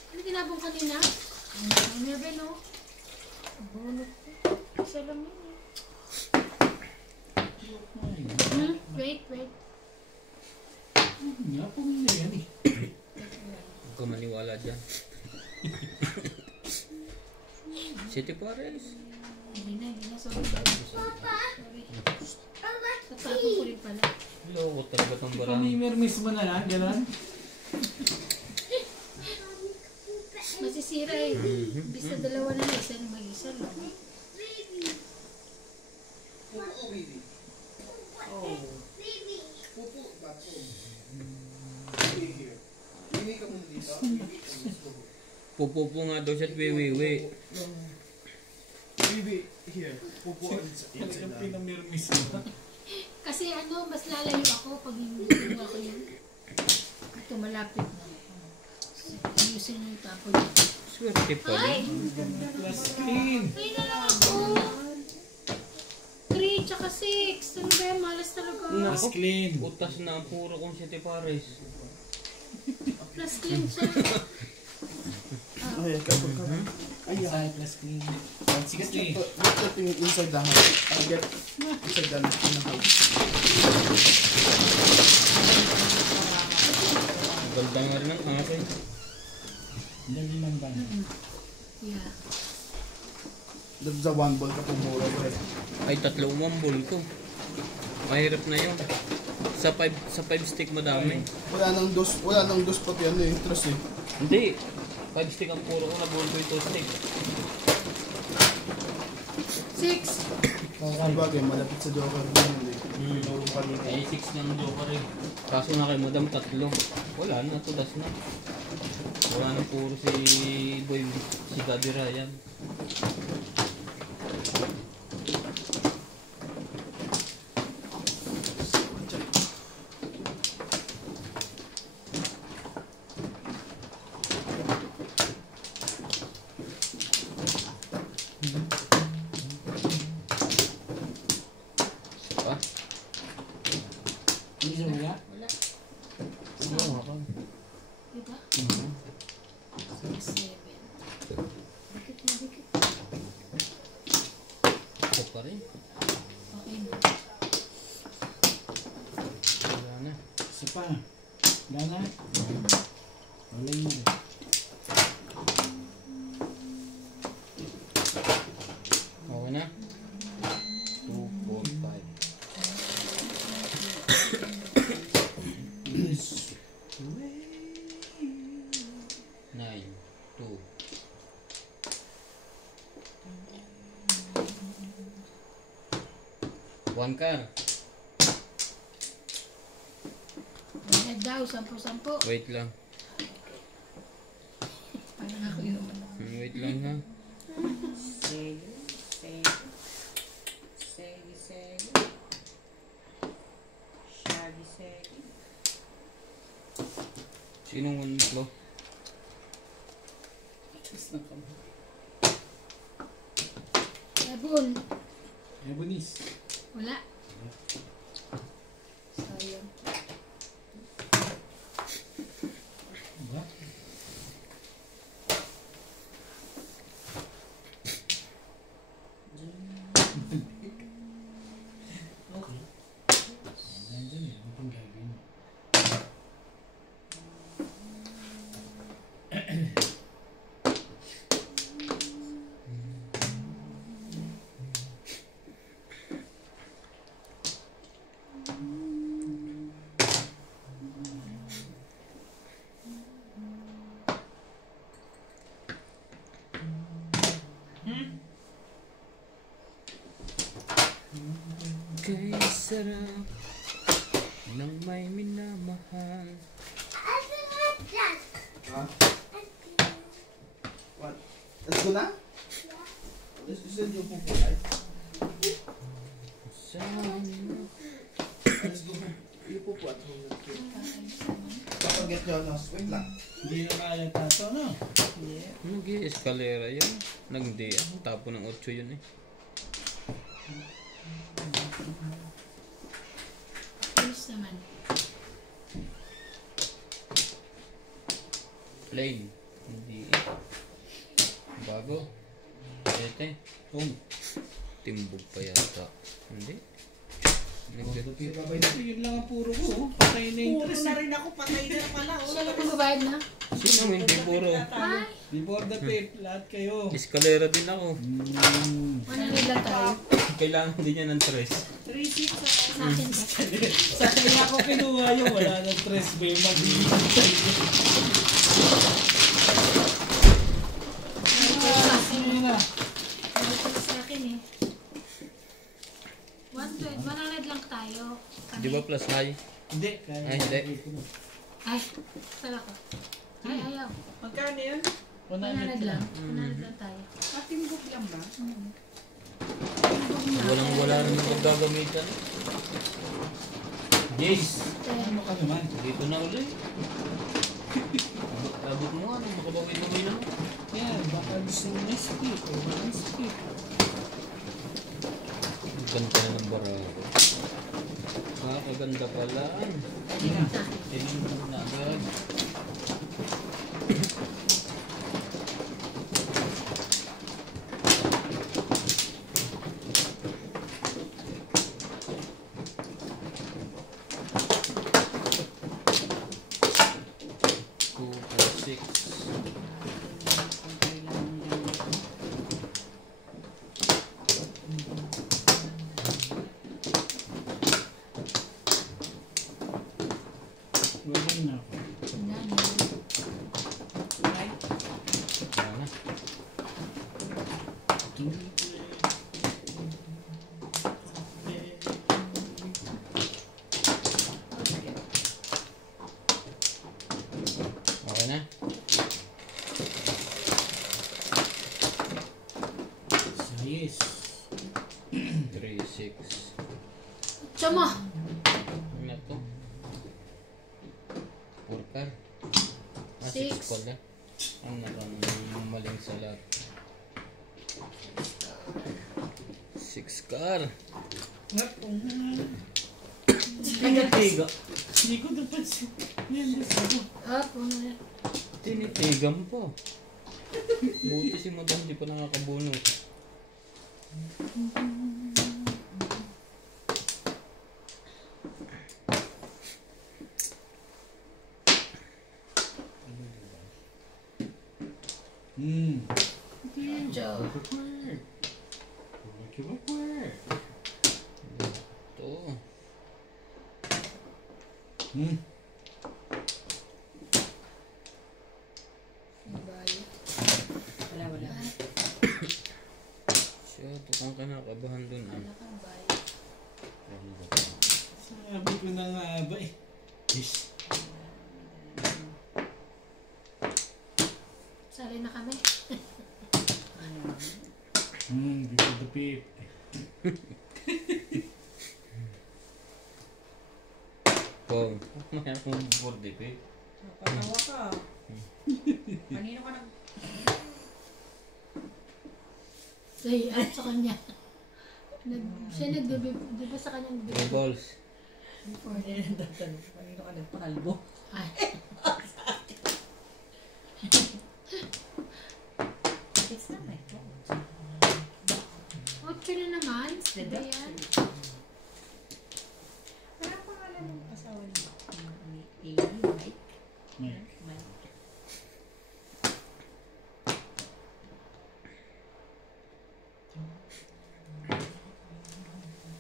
Ano tinabong kanina? Ang nerve, no? Bunot ko. Isa lang yun eh. Wait. Nga po na yan eh. Huwag ka maniwala dyan. City Pares. Hindi na. Sorry. Tatapon ko rin pala. Loko talaga tong barang. Pamimirmis mo na lang, gano'n? Masisira eh. Bisa dalawa na lang. Isa na mag-isa lang. Oh. Pupupo nga daw siya at wiwiwi. Bibi, here. Pupo inside Talagang na. pinamirmis mo. Kasi mas lalayo ako pag hindi ako yun. Ito malapit na. Ayusin yung tapon. Swerte pala. Ay! Plus clean. Ay na lang ako! 3 tsaka 6. Ano ba yan? Malas talaga. Plus clean. Utas na ang puro kong City Pares. Plus clean siya. Ay, kapag ka. Inside, plus clean. Sige, get the inside the house. Get inside the house. Ang ganda nga rin ang akin. Dali lang ba? Yeah. That's the one ball ka pumura ko eh. Ay, 3 umambol ko. Mahirap na yun. Sa 5 stick madami. Wala nang dos pati ano eh, interest eh. Hindi. 5 stick ang puro ko. Nabul ko yung 2 stick. 6. Sabagay, malapit sa Joker din yun eh. Ay, 6 ng joker eh. Kaso na kay madam 3. Wala na, tudas na. Wala na puro si Boy, si Daddy Ryan. Pa? Hindi siya wala? Wala. Oo, ako. Diba? 7. Dikit na dikit. Ako pa rin. Okay na. Wala na. Isa pa. Gana? Wala yun eh. Okay na. 2, 4, 5. Yes. 9, 2. One car. Ayan daw, 10-10. Wait lang. Parang ako yun. Wait lang ha. Sege. Sinong one flow? Just na kami. Ebon. Ebonis. Wala. Sayang. Ba? Okay. Nandiyan eh. Ano pang gagawin mo? Kay sarap ng may minamahal. Ha? What? Let's go na? Let's go sa yung pupo. Sana. Let's go. Yung pupo at home. Kapag-get nyo, no? Wait lang. Hindi na kaya tato, no? Yeah. Nag-i-escalera yun. Nag-di. Tapo ng 8 yun eh. Ayos naman. Plain. Hindi. Bago. Ete. Timbog pa yata. Hindi. Sige, yun lang ang puro ko. Patay na yung Puro tres. na rin ako, patay na pala. Sino magbabayad na? Sino hindi puro? Ay! Before the fifth, lahat kayo. Escalera din ako. 100 lang tayo. Kailangan din niya ng 3. 3-6 Sa akin ba? Sa kanya ako kinuha yung wala ng tres. May mag-iintay. Sino na? Ano pala sa akin eh. 100 lang tayo. Kami. Di ba plus high? Hindi. Kaya Ay, hindi. Ay, sala ko. Ay, ayaw. Magkano yun? 100 lang. 100 lang tayo. Timbog lang ba? Walang wala rin ang gagamitan. Jace! Ano ka naman? Dito na ulit. Abot mo ano, makabawin-bawin na mo. Yan, baka gusto mo na skip. O walang skip. Ganda na ng barako. Kaganda pala. Tinignan na agad. Walang na ako. Okay na? Yes. 3, 6. Tsama! Ano na to? 4 ka? 6. 6 pala. Ang nakang maling salat. 6 car. Tinitiga. Hindi ko dapat siya. Yan, gusto ko. Ah, puno na. Tinitigan po. Buti si madam di pa nakakabunot. Joe. Ito. Wala. Siya, tukang kinakabahan dun. Wala kang bay. Sabi ko na nga ba eh. Yes. Sali na kami. Before the fifth. Kung, mayroon kong 4 DP. Patawa ka. Kanino ka nag... Say, at sa kanya. Siya di ba sa kanyang Three balls. before? Hindi na tatanong. Kanino ka nagpakalbo? Ay, It's not my fault. 8 na naman. The Diba duck. yan? Ano ang pangalan ng asawa ni Amy? Mike? Mike. Mike.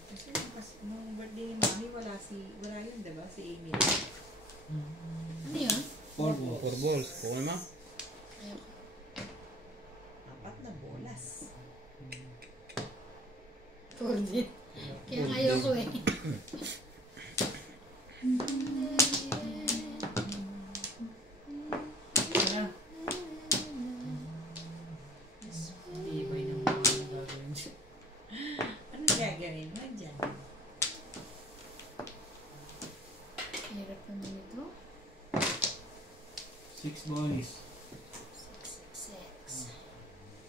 Kasi nung birthday ni Mami, wala yun, diba? Si Amy. Ano yun? Four balls. Kuha naman. Ayoko. 4 na bolas. 4 din. Kaya ayoko eh. Wala. Ibay ng mga gagawin siya. Ano gagawin mo dyan? Hirap naman ito. 6 boys. 6.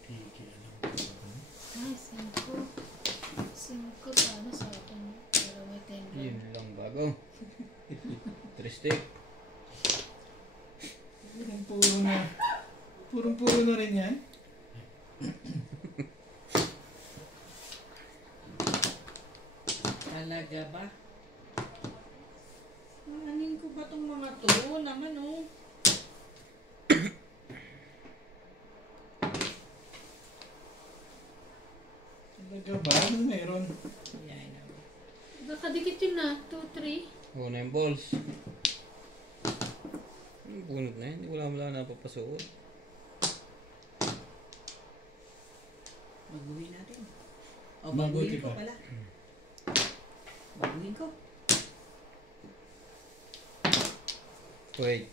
Tiki, alam ko ba? Ay, 5. 5 paano sa akin? Pero may 10 Yun lang bago. 3 stick. Purong-puro na rin yan. Talaga ba? Anin ko ba tong mga to? Naman oh. Talaga ba? Ano meron? Yeah, I know. Nakadikit yun na. 2, 3. Oh, 9 balls. Bunot na yun. Wala napapasuot. Baguhin natin. O, Mabuti baguhin ko pa. pala. Baguhin ko. Wait.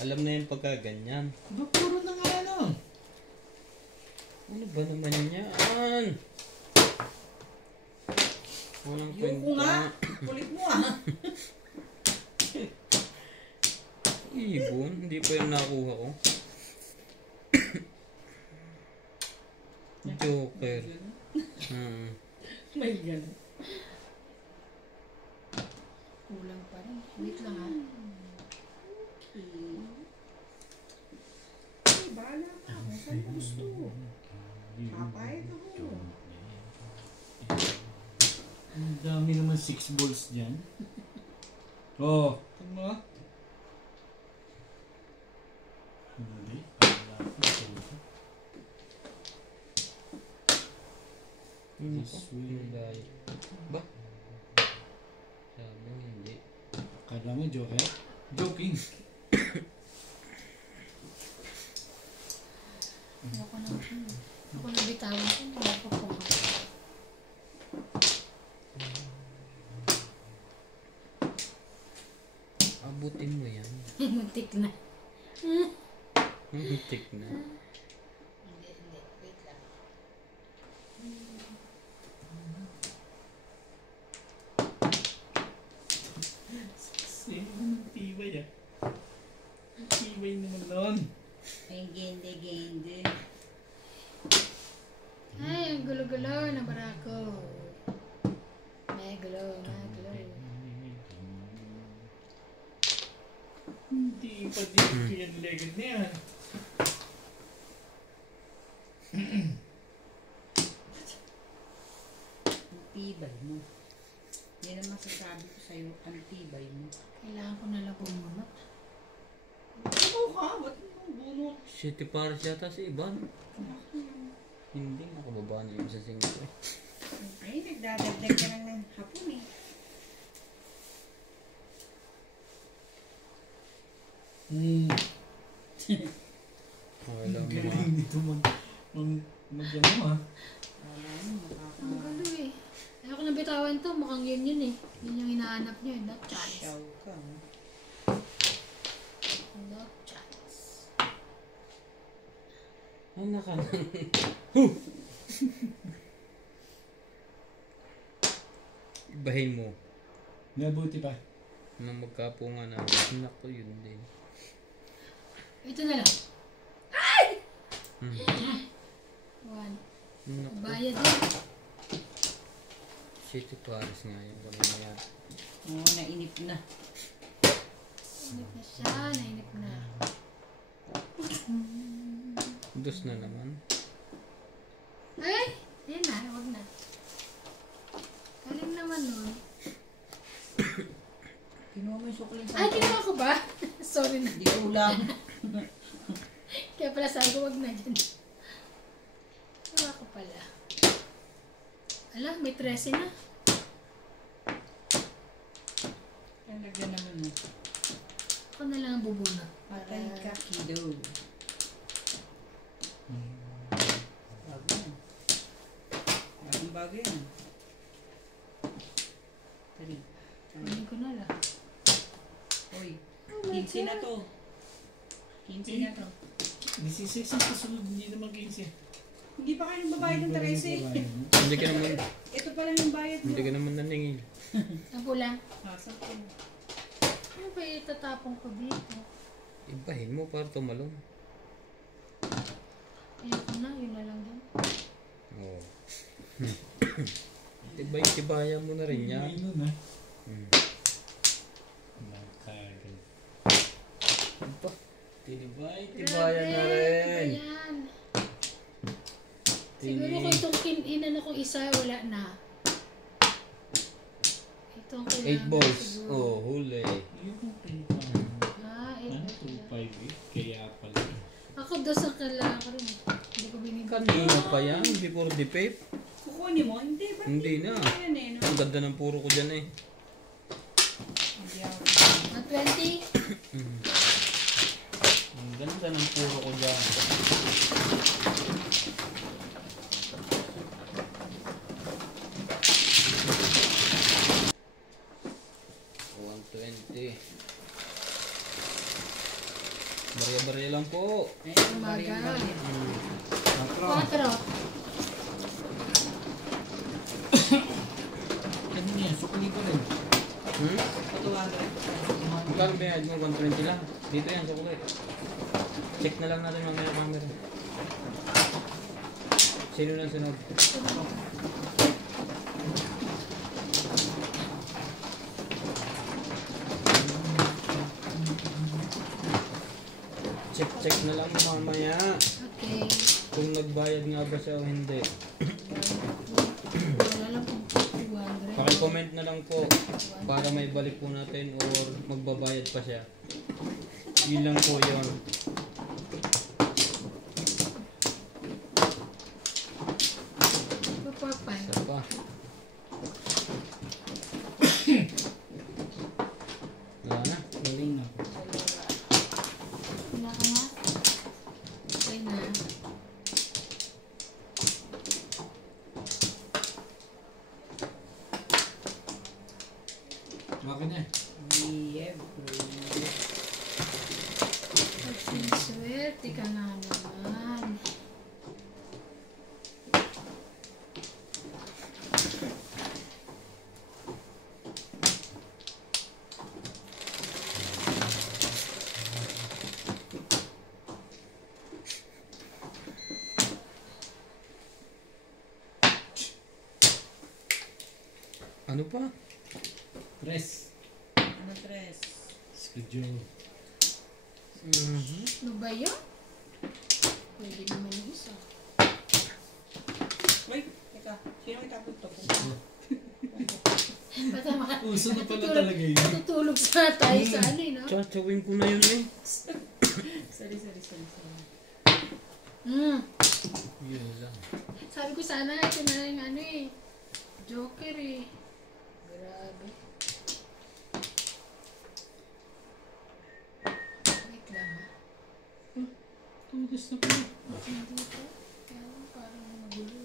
Alam na yung pagkaganyan. Ba, puro na nga ano? Ano ba naman yan? Walang Yung nga. Kulit mo ah. Ibon, hindi pa yung nakuha ko. Joker. May gano'n. Kulang pa rin. Wait lang ha. Okay, bahala ka. Kung saan mo gusto. Papayag ako. Ang dami naman 6 balls dyan. Oh, ano? Hindi. Wala ko. Hindi. Ba? Sabi mo hindi. Kala mo joker? Joking. Ako na bitawan ko. Hindi ko po. Abutin mo yan. Muntik na. Muntik na. Hindi. Wait lang. Ang tibay ah. Ang tibay naman nun. Ay, gende. Ay, ang gulo-gulo na barako. May gulo. Hindi pa dito yan legend na yan. Ang tibay mo. Yan ang masasabi ko sa'yo. Ang tibay mo. Kailangan ko na lang pumunot. Ano ka? Ba't mo bunot? City Paris yata si Ivan. Hindi makababa niya yung sa singko eh. Ay, nagdadagdag ka lang ng hapon eh. Alam mo Galing dito mag-ano ah. Wala mo, Ang gulo eh. Ayoko na bitawan to. Mukhang yun eh. Yun yung hinahanap niyo. Not chance. Show ka. Not chance. Anak ka nang... Bahin mo. Nabuti pa. Nang magkapunga na. Naku, yun din. Ito na lang. Hmm. 1. Naku. Bayad din. City Paris nga yun. Kanina yan. Oo, nainip na. Nainip na siya. Nainip na. Dos na naman. Ay! Yan na. Huwag na. Galing naman nun. Kinuha mo yung sukli sa Ay, kinuha ko ba? Sorry na. Di ulam. Kaya pala sabi ko, wag na dyan. Kinuha ko pala. Ala, may 13 na. Talaga naman mo. Ako na lang ang bubunot. Patay ka, kiddo. Bago yan. Bagong bago yan. Tari. Kunin ko na lang. Uy, 15 na to. 15 na to. 16 ang kasunod, hindi naman 15. Hindi pa kayo babayad ng 13. Hindi ka naman, Ito pa lang yung bayad mo. hindi ka naman naningil. Sampo lang. Sakto. Ano ba itatapong ko dito? Ibahin mo para tumalong. Ayoko na, yun na lang din. Oo. Tibay-tibayan mo na rin yan. Ay, nun ah. Hmm. Nakagal. Aba, tibay-tibayan na rin. Ayan. Siguro kung itong inano ko isa, wala na. Itong 8 kailangan balls. siguro. Oh, huli. Yun ang pinipang. Ah, 8 Ano, balls. 2.5 eh. Kaya pala. Ako dos ang kailangan ko rin. Hindi ko binibigyan. Kanina pa yan, before the pape. Kukunin mo? Hindi ba? Hindi na. Yan eh, no? Ang ganda ng puro ko dyan eh. Hindi ako. Na 20? Ang ganda ng puro ko dyan. Barya-barya lang po. Ayun, Umaga. Hmm. 4. Ano yan? Sukli pa rin. Hmm? Patuwagan. Magkano ba yan? 120 lang. Dito yan, sa kulay. Check na lang natin mamaya camera. Sino lang sunod? Check na lang mamaya Okay. kung nagbayad nga ba siya o hindi. Wala lang kung 200. Paki-comment na lang po para may balik po natin or magbabayad pa siya. Yun lang po yun. Papapay. Isa pa. Wala na. Galing na. Wala ka nga. Okay na. Bakit na? Yeah, bro. Pagsinswerte ka na naman. Ano pa? Press. Ano, tres? Schedule. Ano ba yun? Pwede naman yung isa. Wait, teka. Sino may tapos to? Bata maka... Uso na pala talaga yun. Natutulog sa tayo sa ano eh, no? Tsachawin ko na yun eh. Sorry. Yun lang. Sabi ko sana ito na yung ano eh. Joker eh. Grabe. Wait lang ha. Tugas na pala. Hindi pa. Kaya lang parang magulo.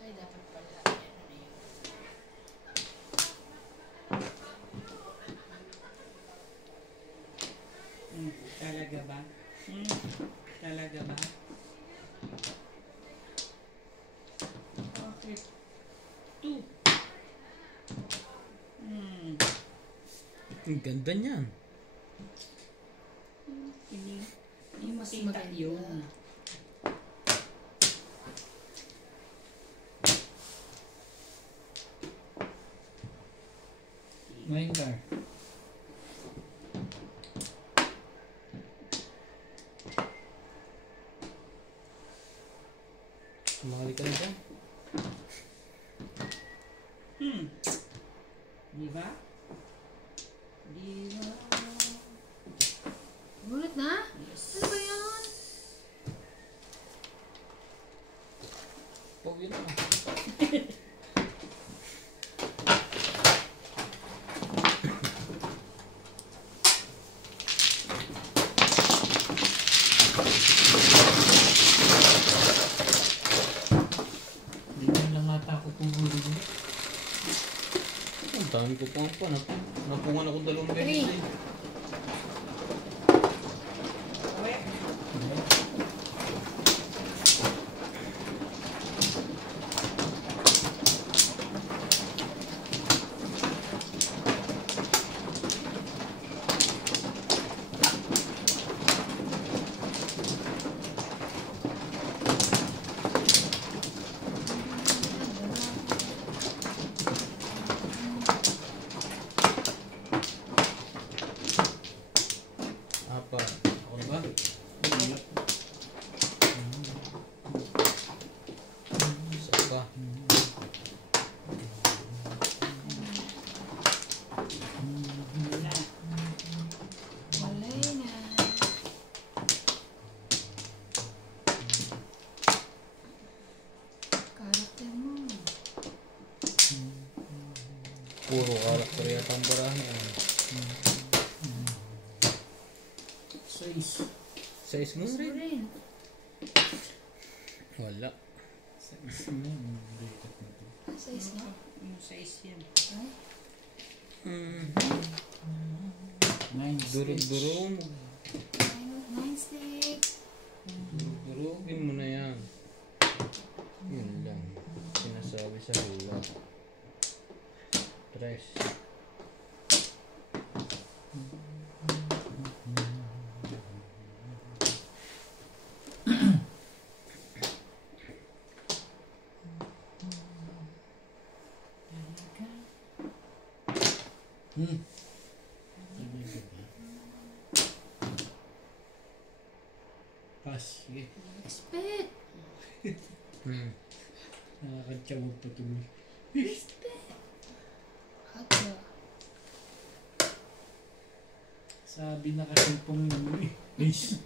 Ay, dapat pala. Ano na yun? Talaga ba? Talaga ba? 2. Ang ganda niyan. Yung mas Kita maganda. yun. Main car. Sumali ka na dyan. Di ba? Di ba? Ulit na? Yes. Ano ba yun? Oh, yun na. Hindi na lang ata ako tumulog. Ang dami ko pang pa. Napungan ako 2 beses Three. eh. Apa? Ako na ba? Isa pa. Walay na. Karakter mo. Puro karakter yata ang barahan. 6. Size mo Gusto rin. rin. Wala. 6 na. Bigat na to. Size na. Yung size yan. Ay, 9 Durog-durog. 9 stick. Durugin mo na yan. Yun lang. Sinasabi sa hula. 3. Pass. Sige. Spit. Nakakadiyawag pa tuloy. Hotdog. Sabi na kasi pong Ace.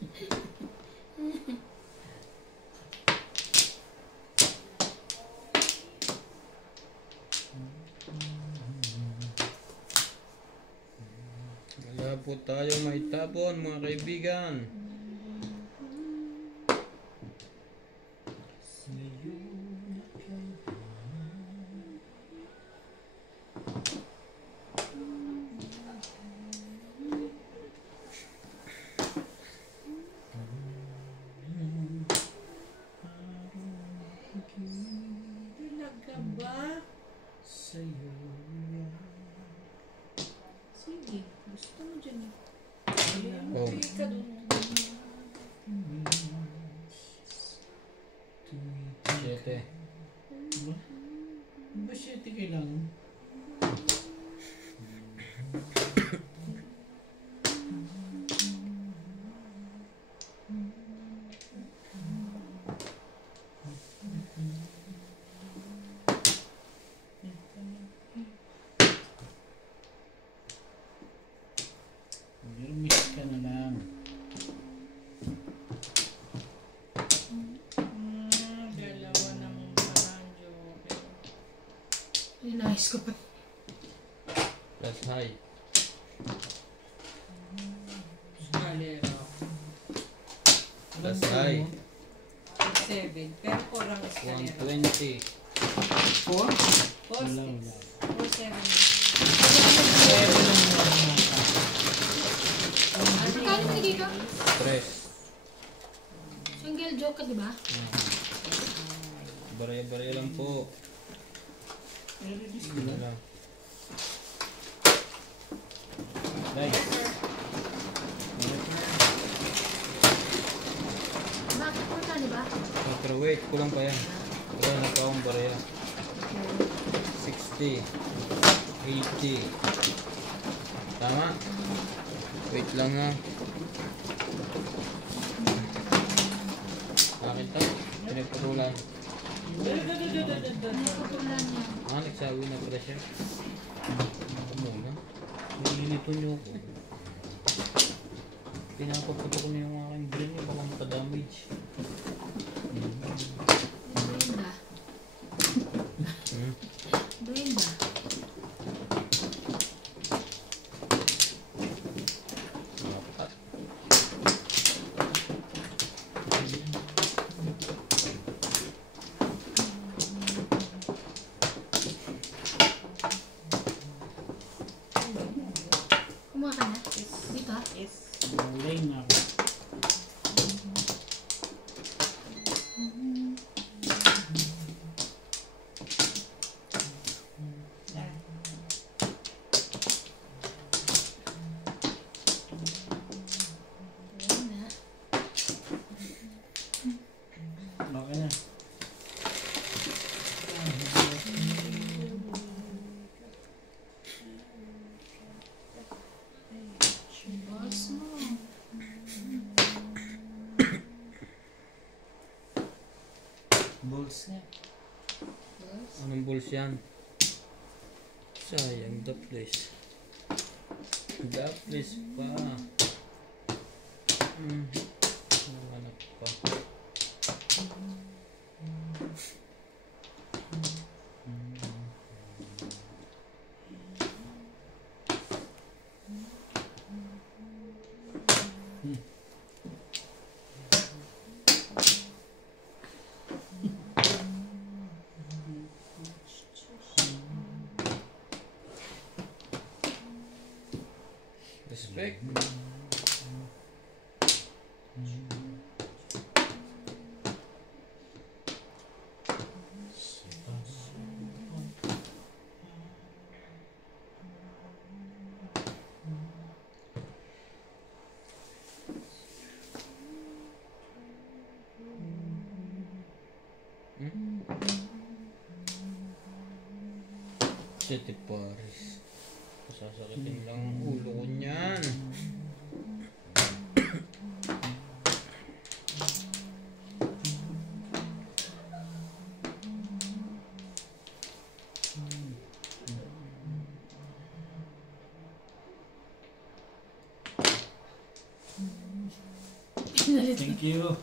Wala po tayo maitapon mga kaibigan. Talaga ba? Sa'yo. Sige, gusto mo dyan eh. Oh. Pili ka dun. 7. Ba 7 kailangan? Miss ka na lang. Dalawa ng maranjo. Inayos ko pa. Plus high. Galero. Plus high. 7. Pero kurang escalera. 120. 4? 4 Wala, sticks. wala. 4, 7. 7 lang muna. Magkano binigay ka? 3. Single joke ka, di ba? Baraya-baraya lang po. I-release ko Wala lang. lang. Nice. Bakit po ka, di ba? Pero wait, kulang pa yan. Wala na pa akong barya. 60. 80. Tama? Wait lang ha. Akin to. Pinagpatulan. Naputulan niya. Nagsawi na pala siya. Ako muna. Nililito niyo ako. Pinapaputo ko na yung aking brain niya. Baka maka-damage. Brenda. Brenda. Dapat. Kumuha ka na? Dito ha? Yes. Mulay na ako. Ayan na. Okay na. Balls mo. Balls nga. Balls. Anong balls yan? Sayang, the place. The place pa. Anak pa. Respect. City Paris. Sasakitin lang ang ulo ko niyan. Thank you.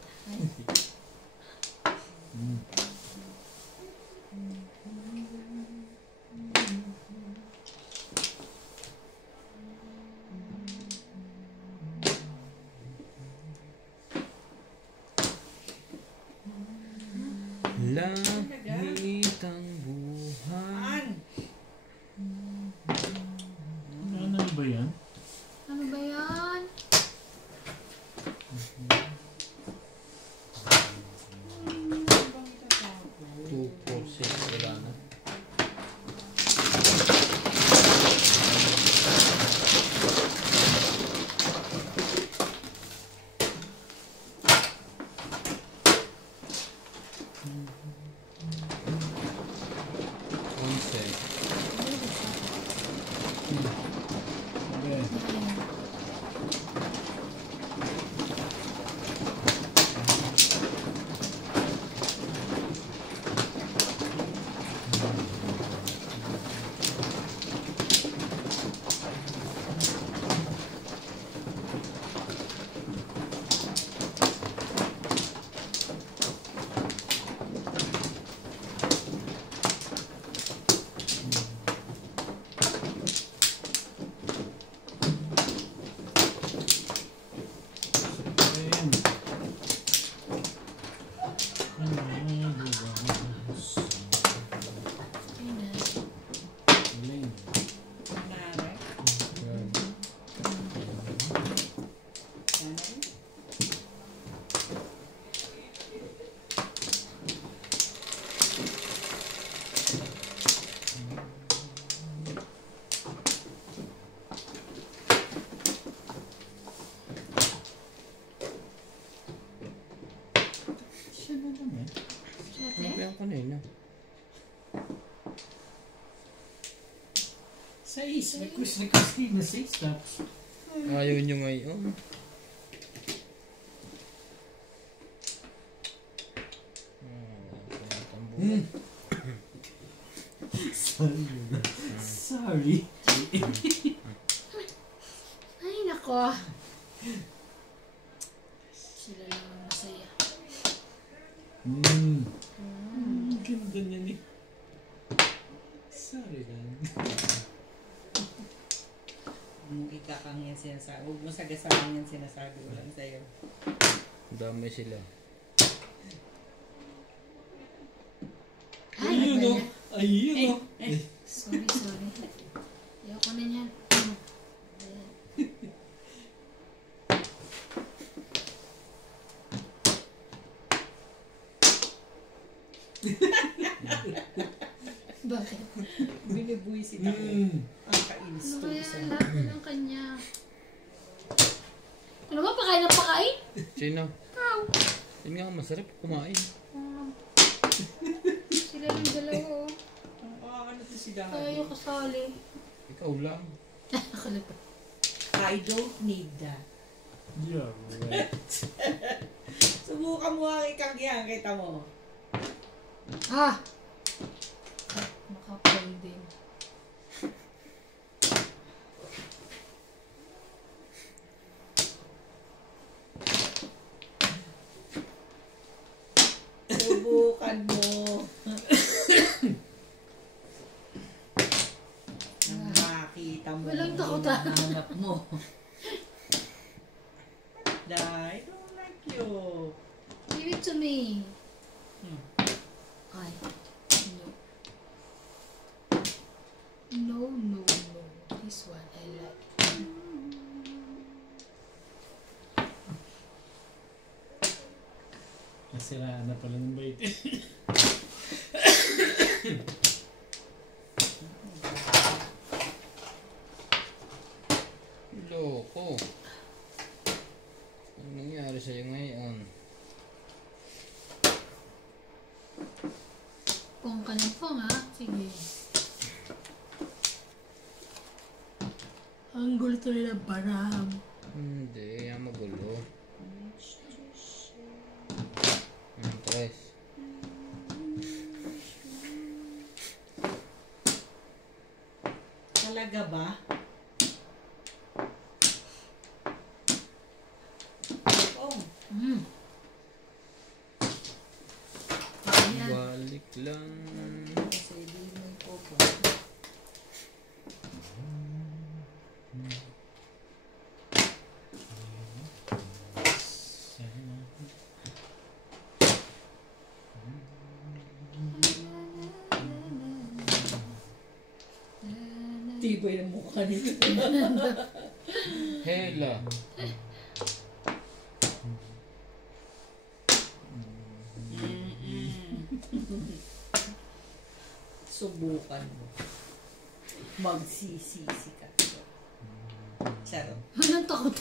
Langit ang buhay. Ano ba yan? Ano ba yan? Two, four, six, wala na. na lang eh. Ano ba yung kanina? 6. Request na 6 tapos. Ayaw nyo ngayon. Sorry. Ay, nako. Sila lang ang masaya. Ganda niya ni. Sorry lang. Kung ikakang yan sinasabi, huwag mo sagasaan yan sinasabi ko lang sa'yo. Dami sila. Ay, Ayun nagba o. Ayun o. Sorry. Ayoko na niyan. Ayan. Bakit? Binibuisit ako. Ang kainis Ano to kaya isa. ang laki ng kanya? Ano ba? Pakain ng pakain? Sino? Ikaw. Yun nga, masarap kumain. Sila yung dalawa. Ano to si Daddy? Tayo kasali. Ikaw lang. Ako na pa. I don't need that. Yeah, right. Subukan mo ang ikagyan, kita mo. Ah! Makapal din. Subukan mo. Nang makita mo. Walang takutan. Hinahanap mo. I don't like you. Give it to me. Ay. No. No. This one I like. Nasiraan na pala ng bait. Loko. Ano nangyari sa'yo ngayon? Pong ka ng pong ha. Sige. Ang gulo to nila barang. Hindi, yan magulo. Tres. Talaga ba? Oh. Ayan. Balik lang. Kasi di mo ipopo. Tibay ng mukha nito. Hela. Subukan mo. Magsisisi ka. Charot. Walang takot.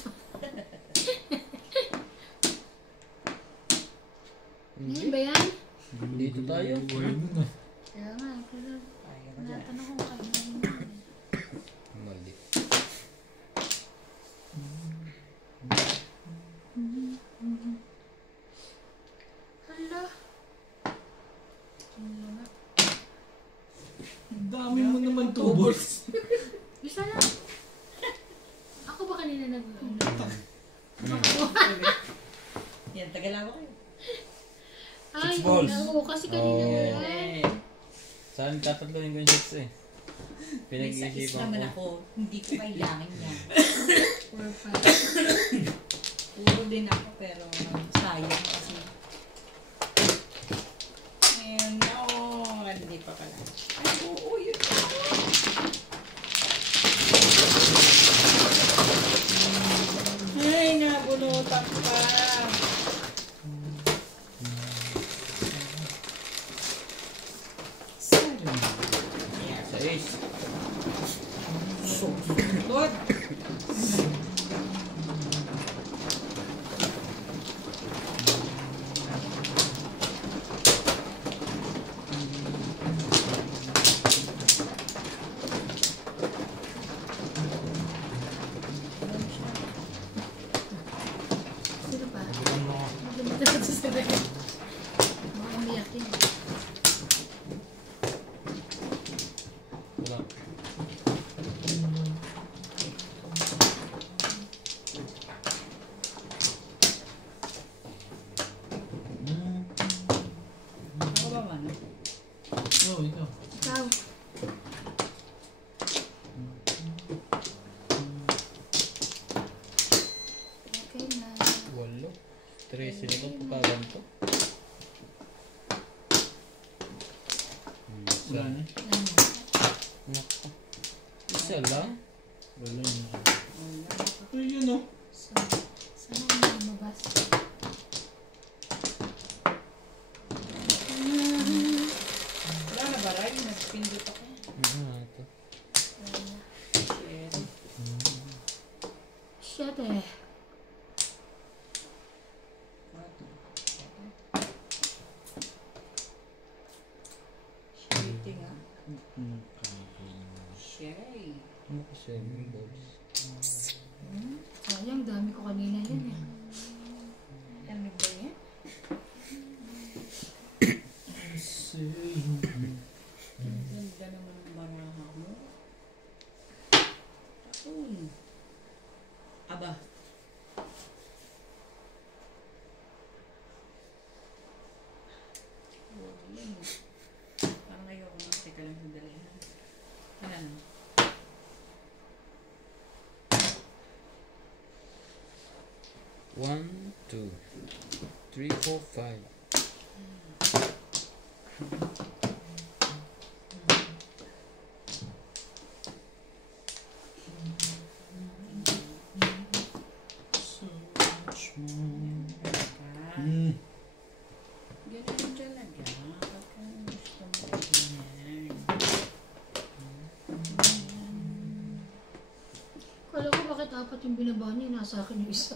Ngayon ba yan? Dito tayo. Kaya nga, pero Kaya mo dyan. natanong ko kayo na yun. Mali. Hala. Ang lala. Dami mo naman tubos. Isa lang. Ako ba kanina Yan, tagalawa kayo. Ay, balls. oo, kasi kanina Oh. wala. Saan tatatluhin ko yung shots eh? May sais Pinag-iisipan naman ko. ako. Hindi ko kailangan yan. 4, 5. Puro din ako pero sayang kasi. Ayun, no. Hindi pa pala. Ay, oo, yun na. Ay, nabunutan pa. Sa ace. Lord. Ito sa sarili. Baka umiyak yun. Wala. Ako ba man? Oh, ikaw. Ikaw. Okay na. Walo. 13 na ito. Paganto. Wala na. Nako. Isa lang. Wala na. Ay, yun o. Saan ako lumabas? Wala na ba, Ray? Nagpindot ako. Ito. Shit eh. Shitting ah. Hmm. Shay. Ano ko siya yung balls? Sayang, dami ko kanina yun eh. Ano ba yan? Ang ganda naman ng baraha mo. Tapon. Aba. Yan. Parang ayoko na. Teka lang sandali. Ayan. One, two, 3, 4, 5. Hmm. Ganyan talaga. Pagka gusto mo ganyan. Kala ko bakit apat yung binaba niya, nasa akin yung isa.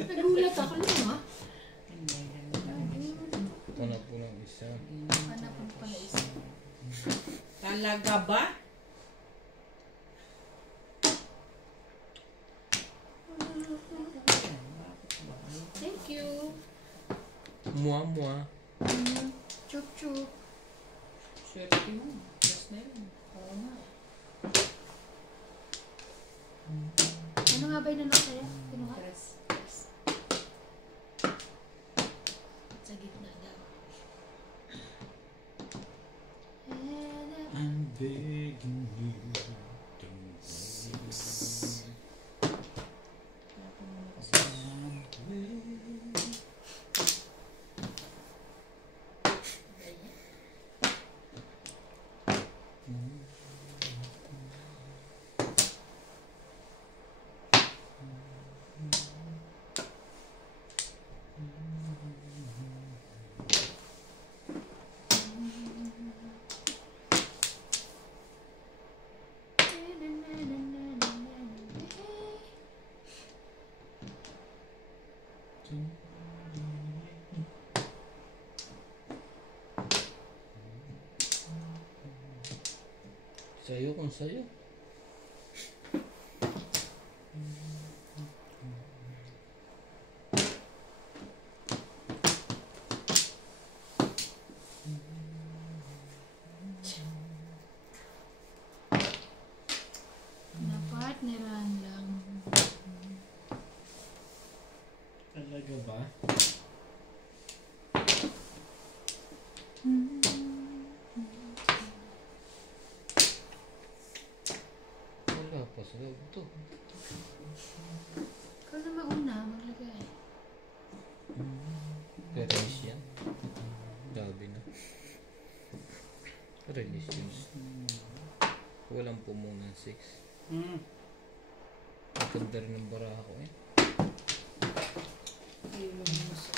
Nagulat ako lang ha. Ito na po ng isa. Hanap mo pala isa. Talaga ba? Thank you. Mua. Chup chup. Swerte mo. Just na yun. Oo nga. Ano nga ba yung nanak sa'yo? Kinuha? Tres. Sa gitna daw. I'm begging you. Don't Sa'yo kung sa'yo. Napartneran lang. Talaga ba? Wala pa sa loob to. Ikaw na mauna, maglagay. Release yan. Gabi na. Release yun. Walang pumunan 6. Ang ganda rin ng baraha ko eh. Ayun mo sa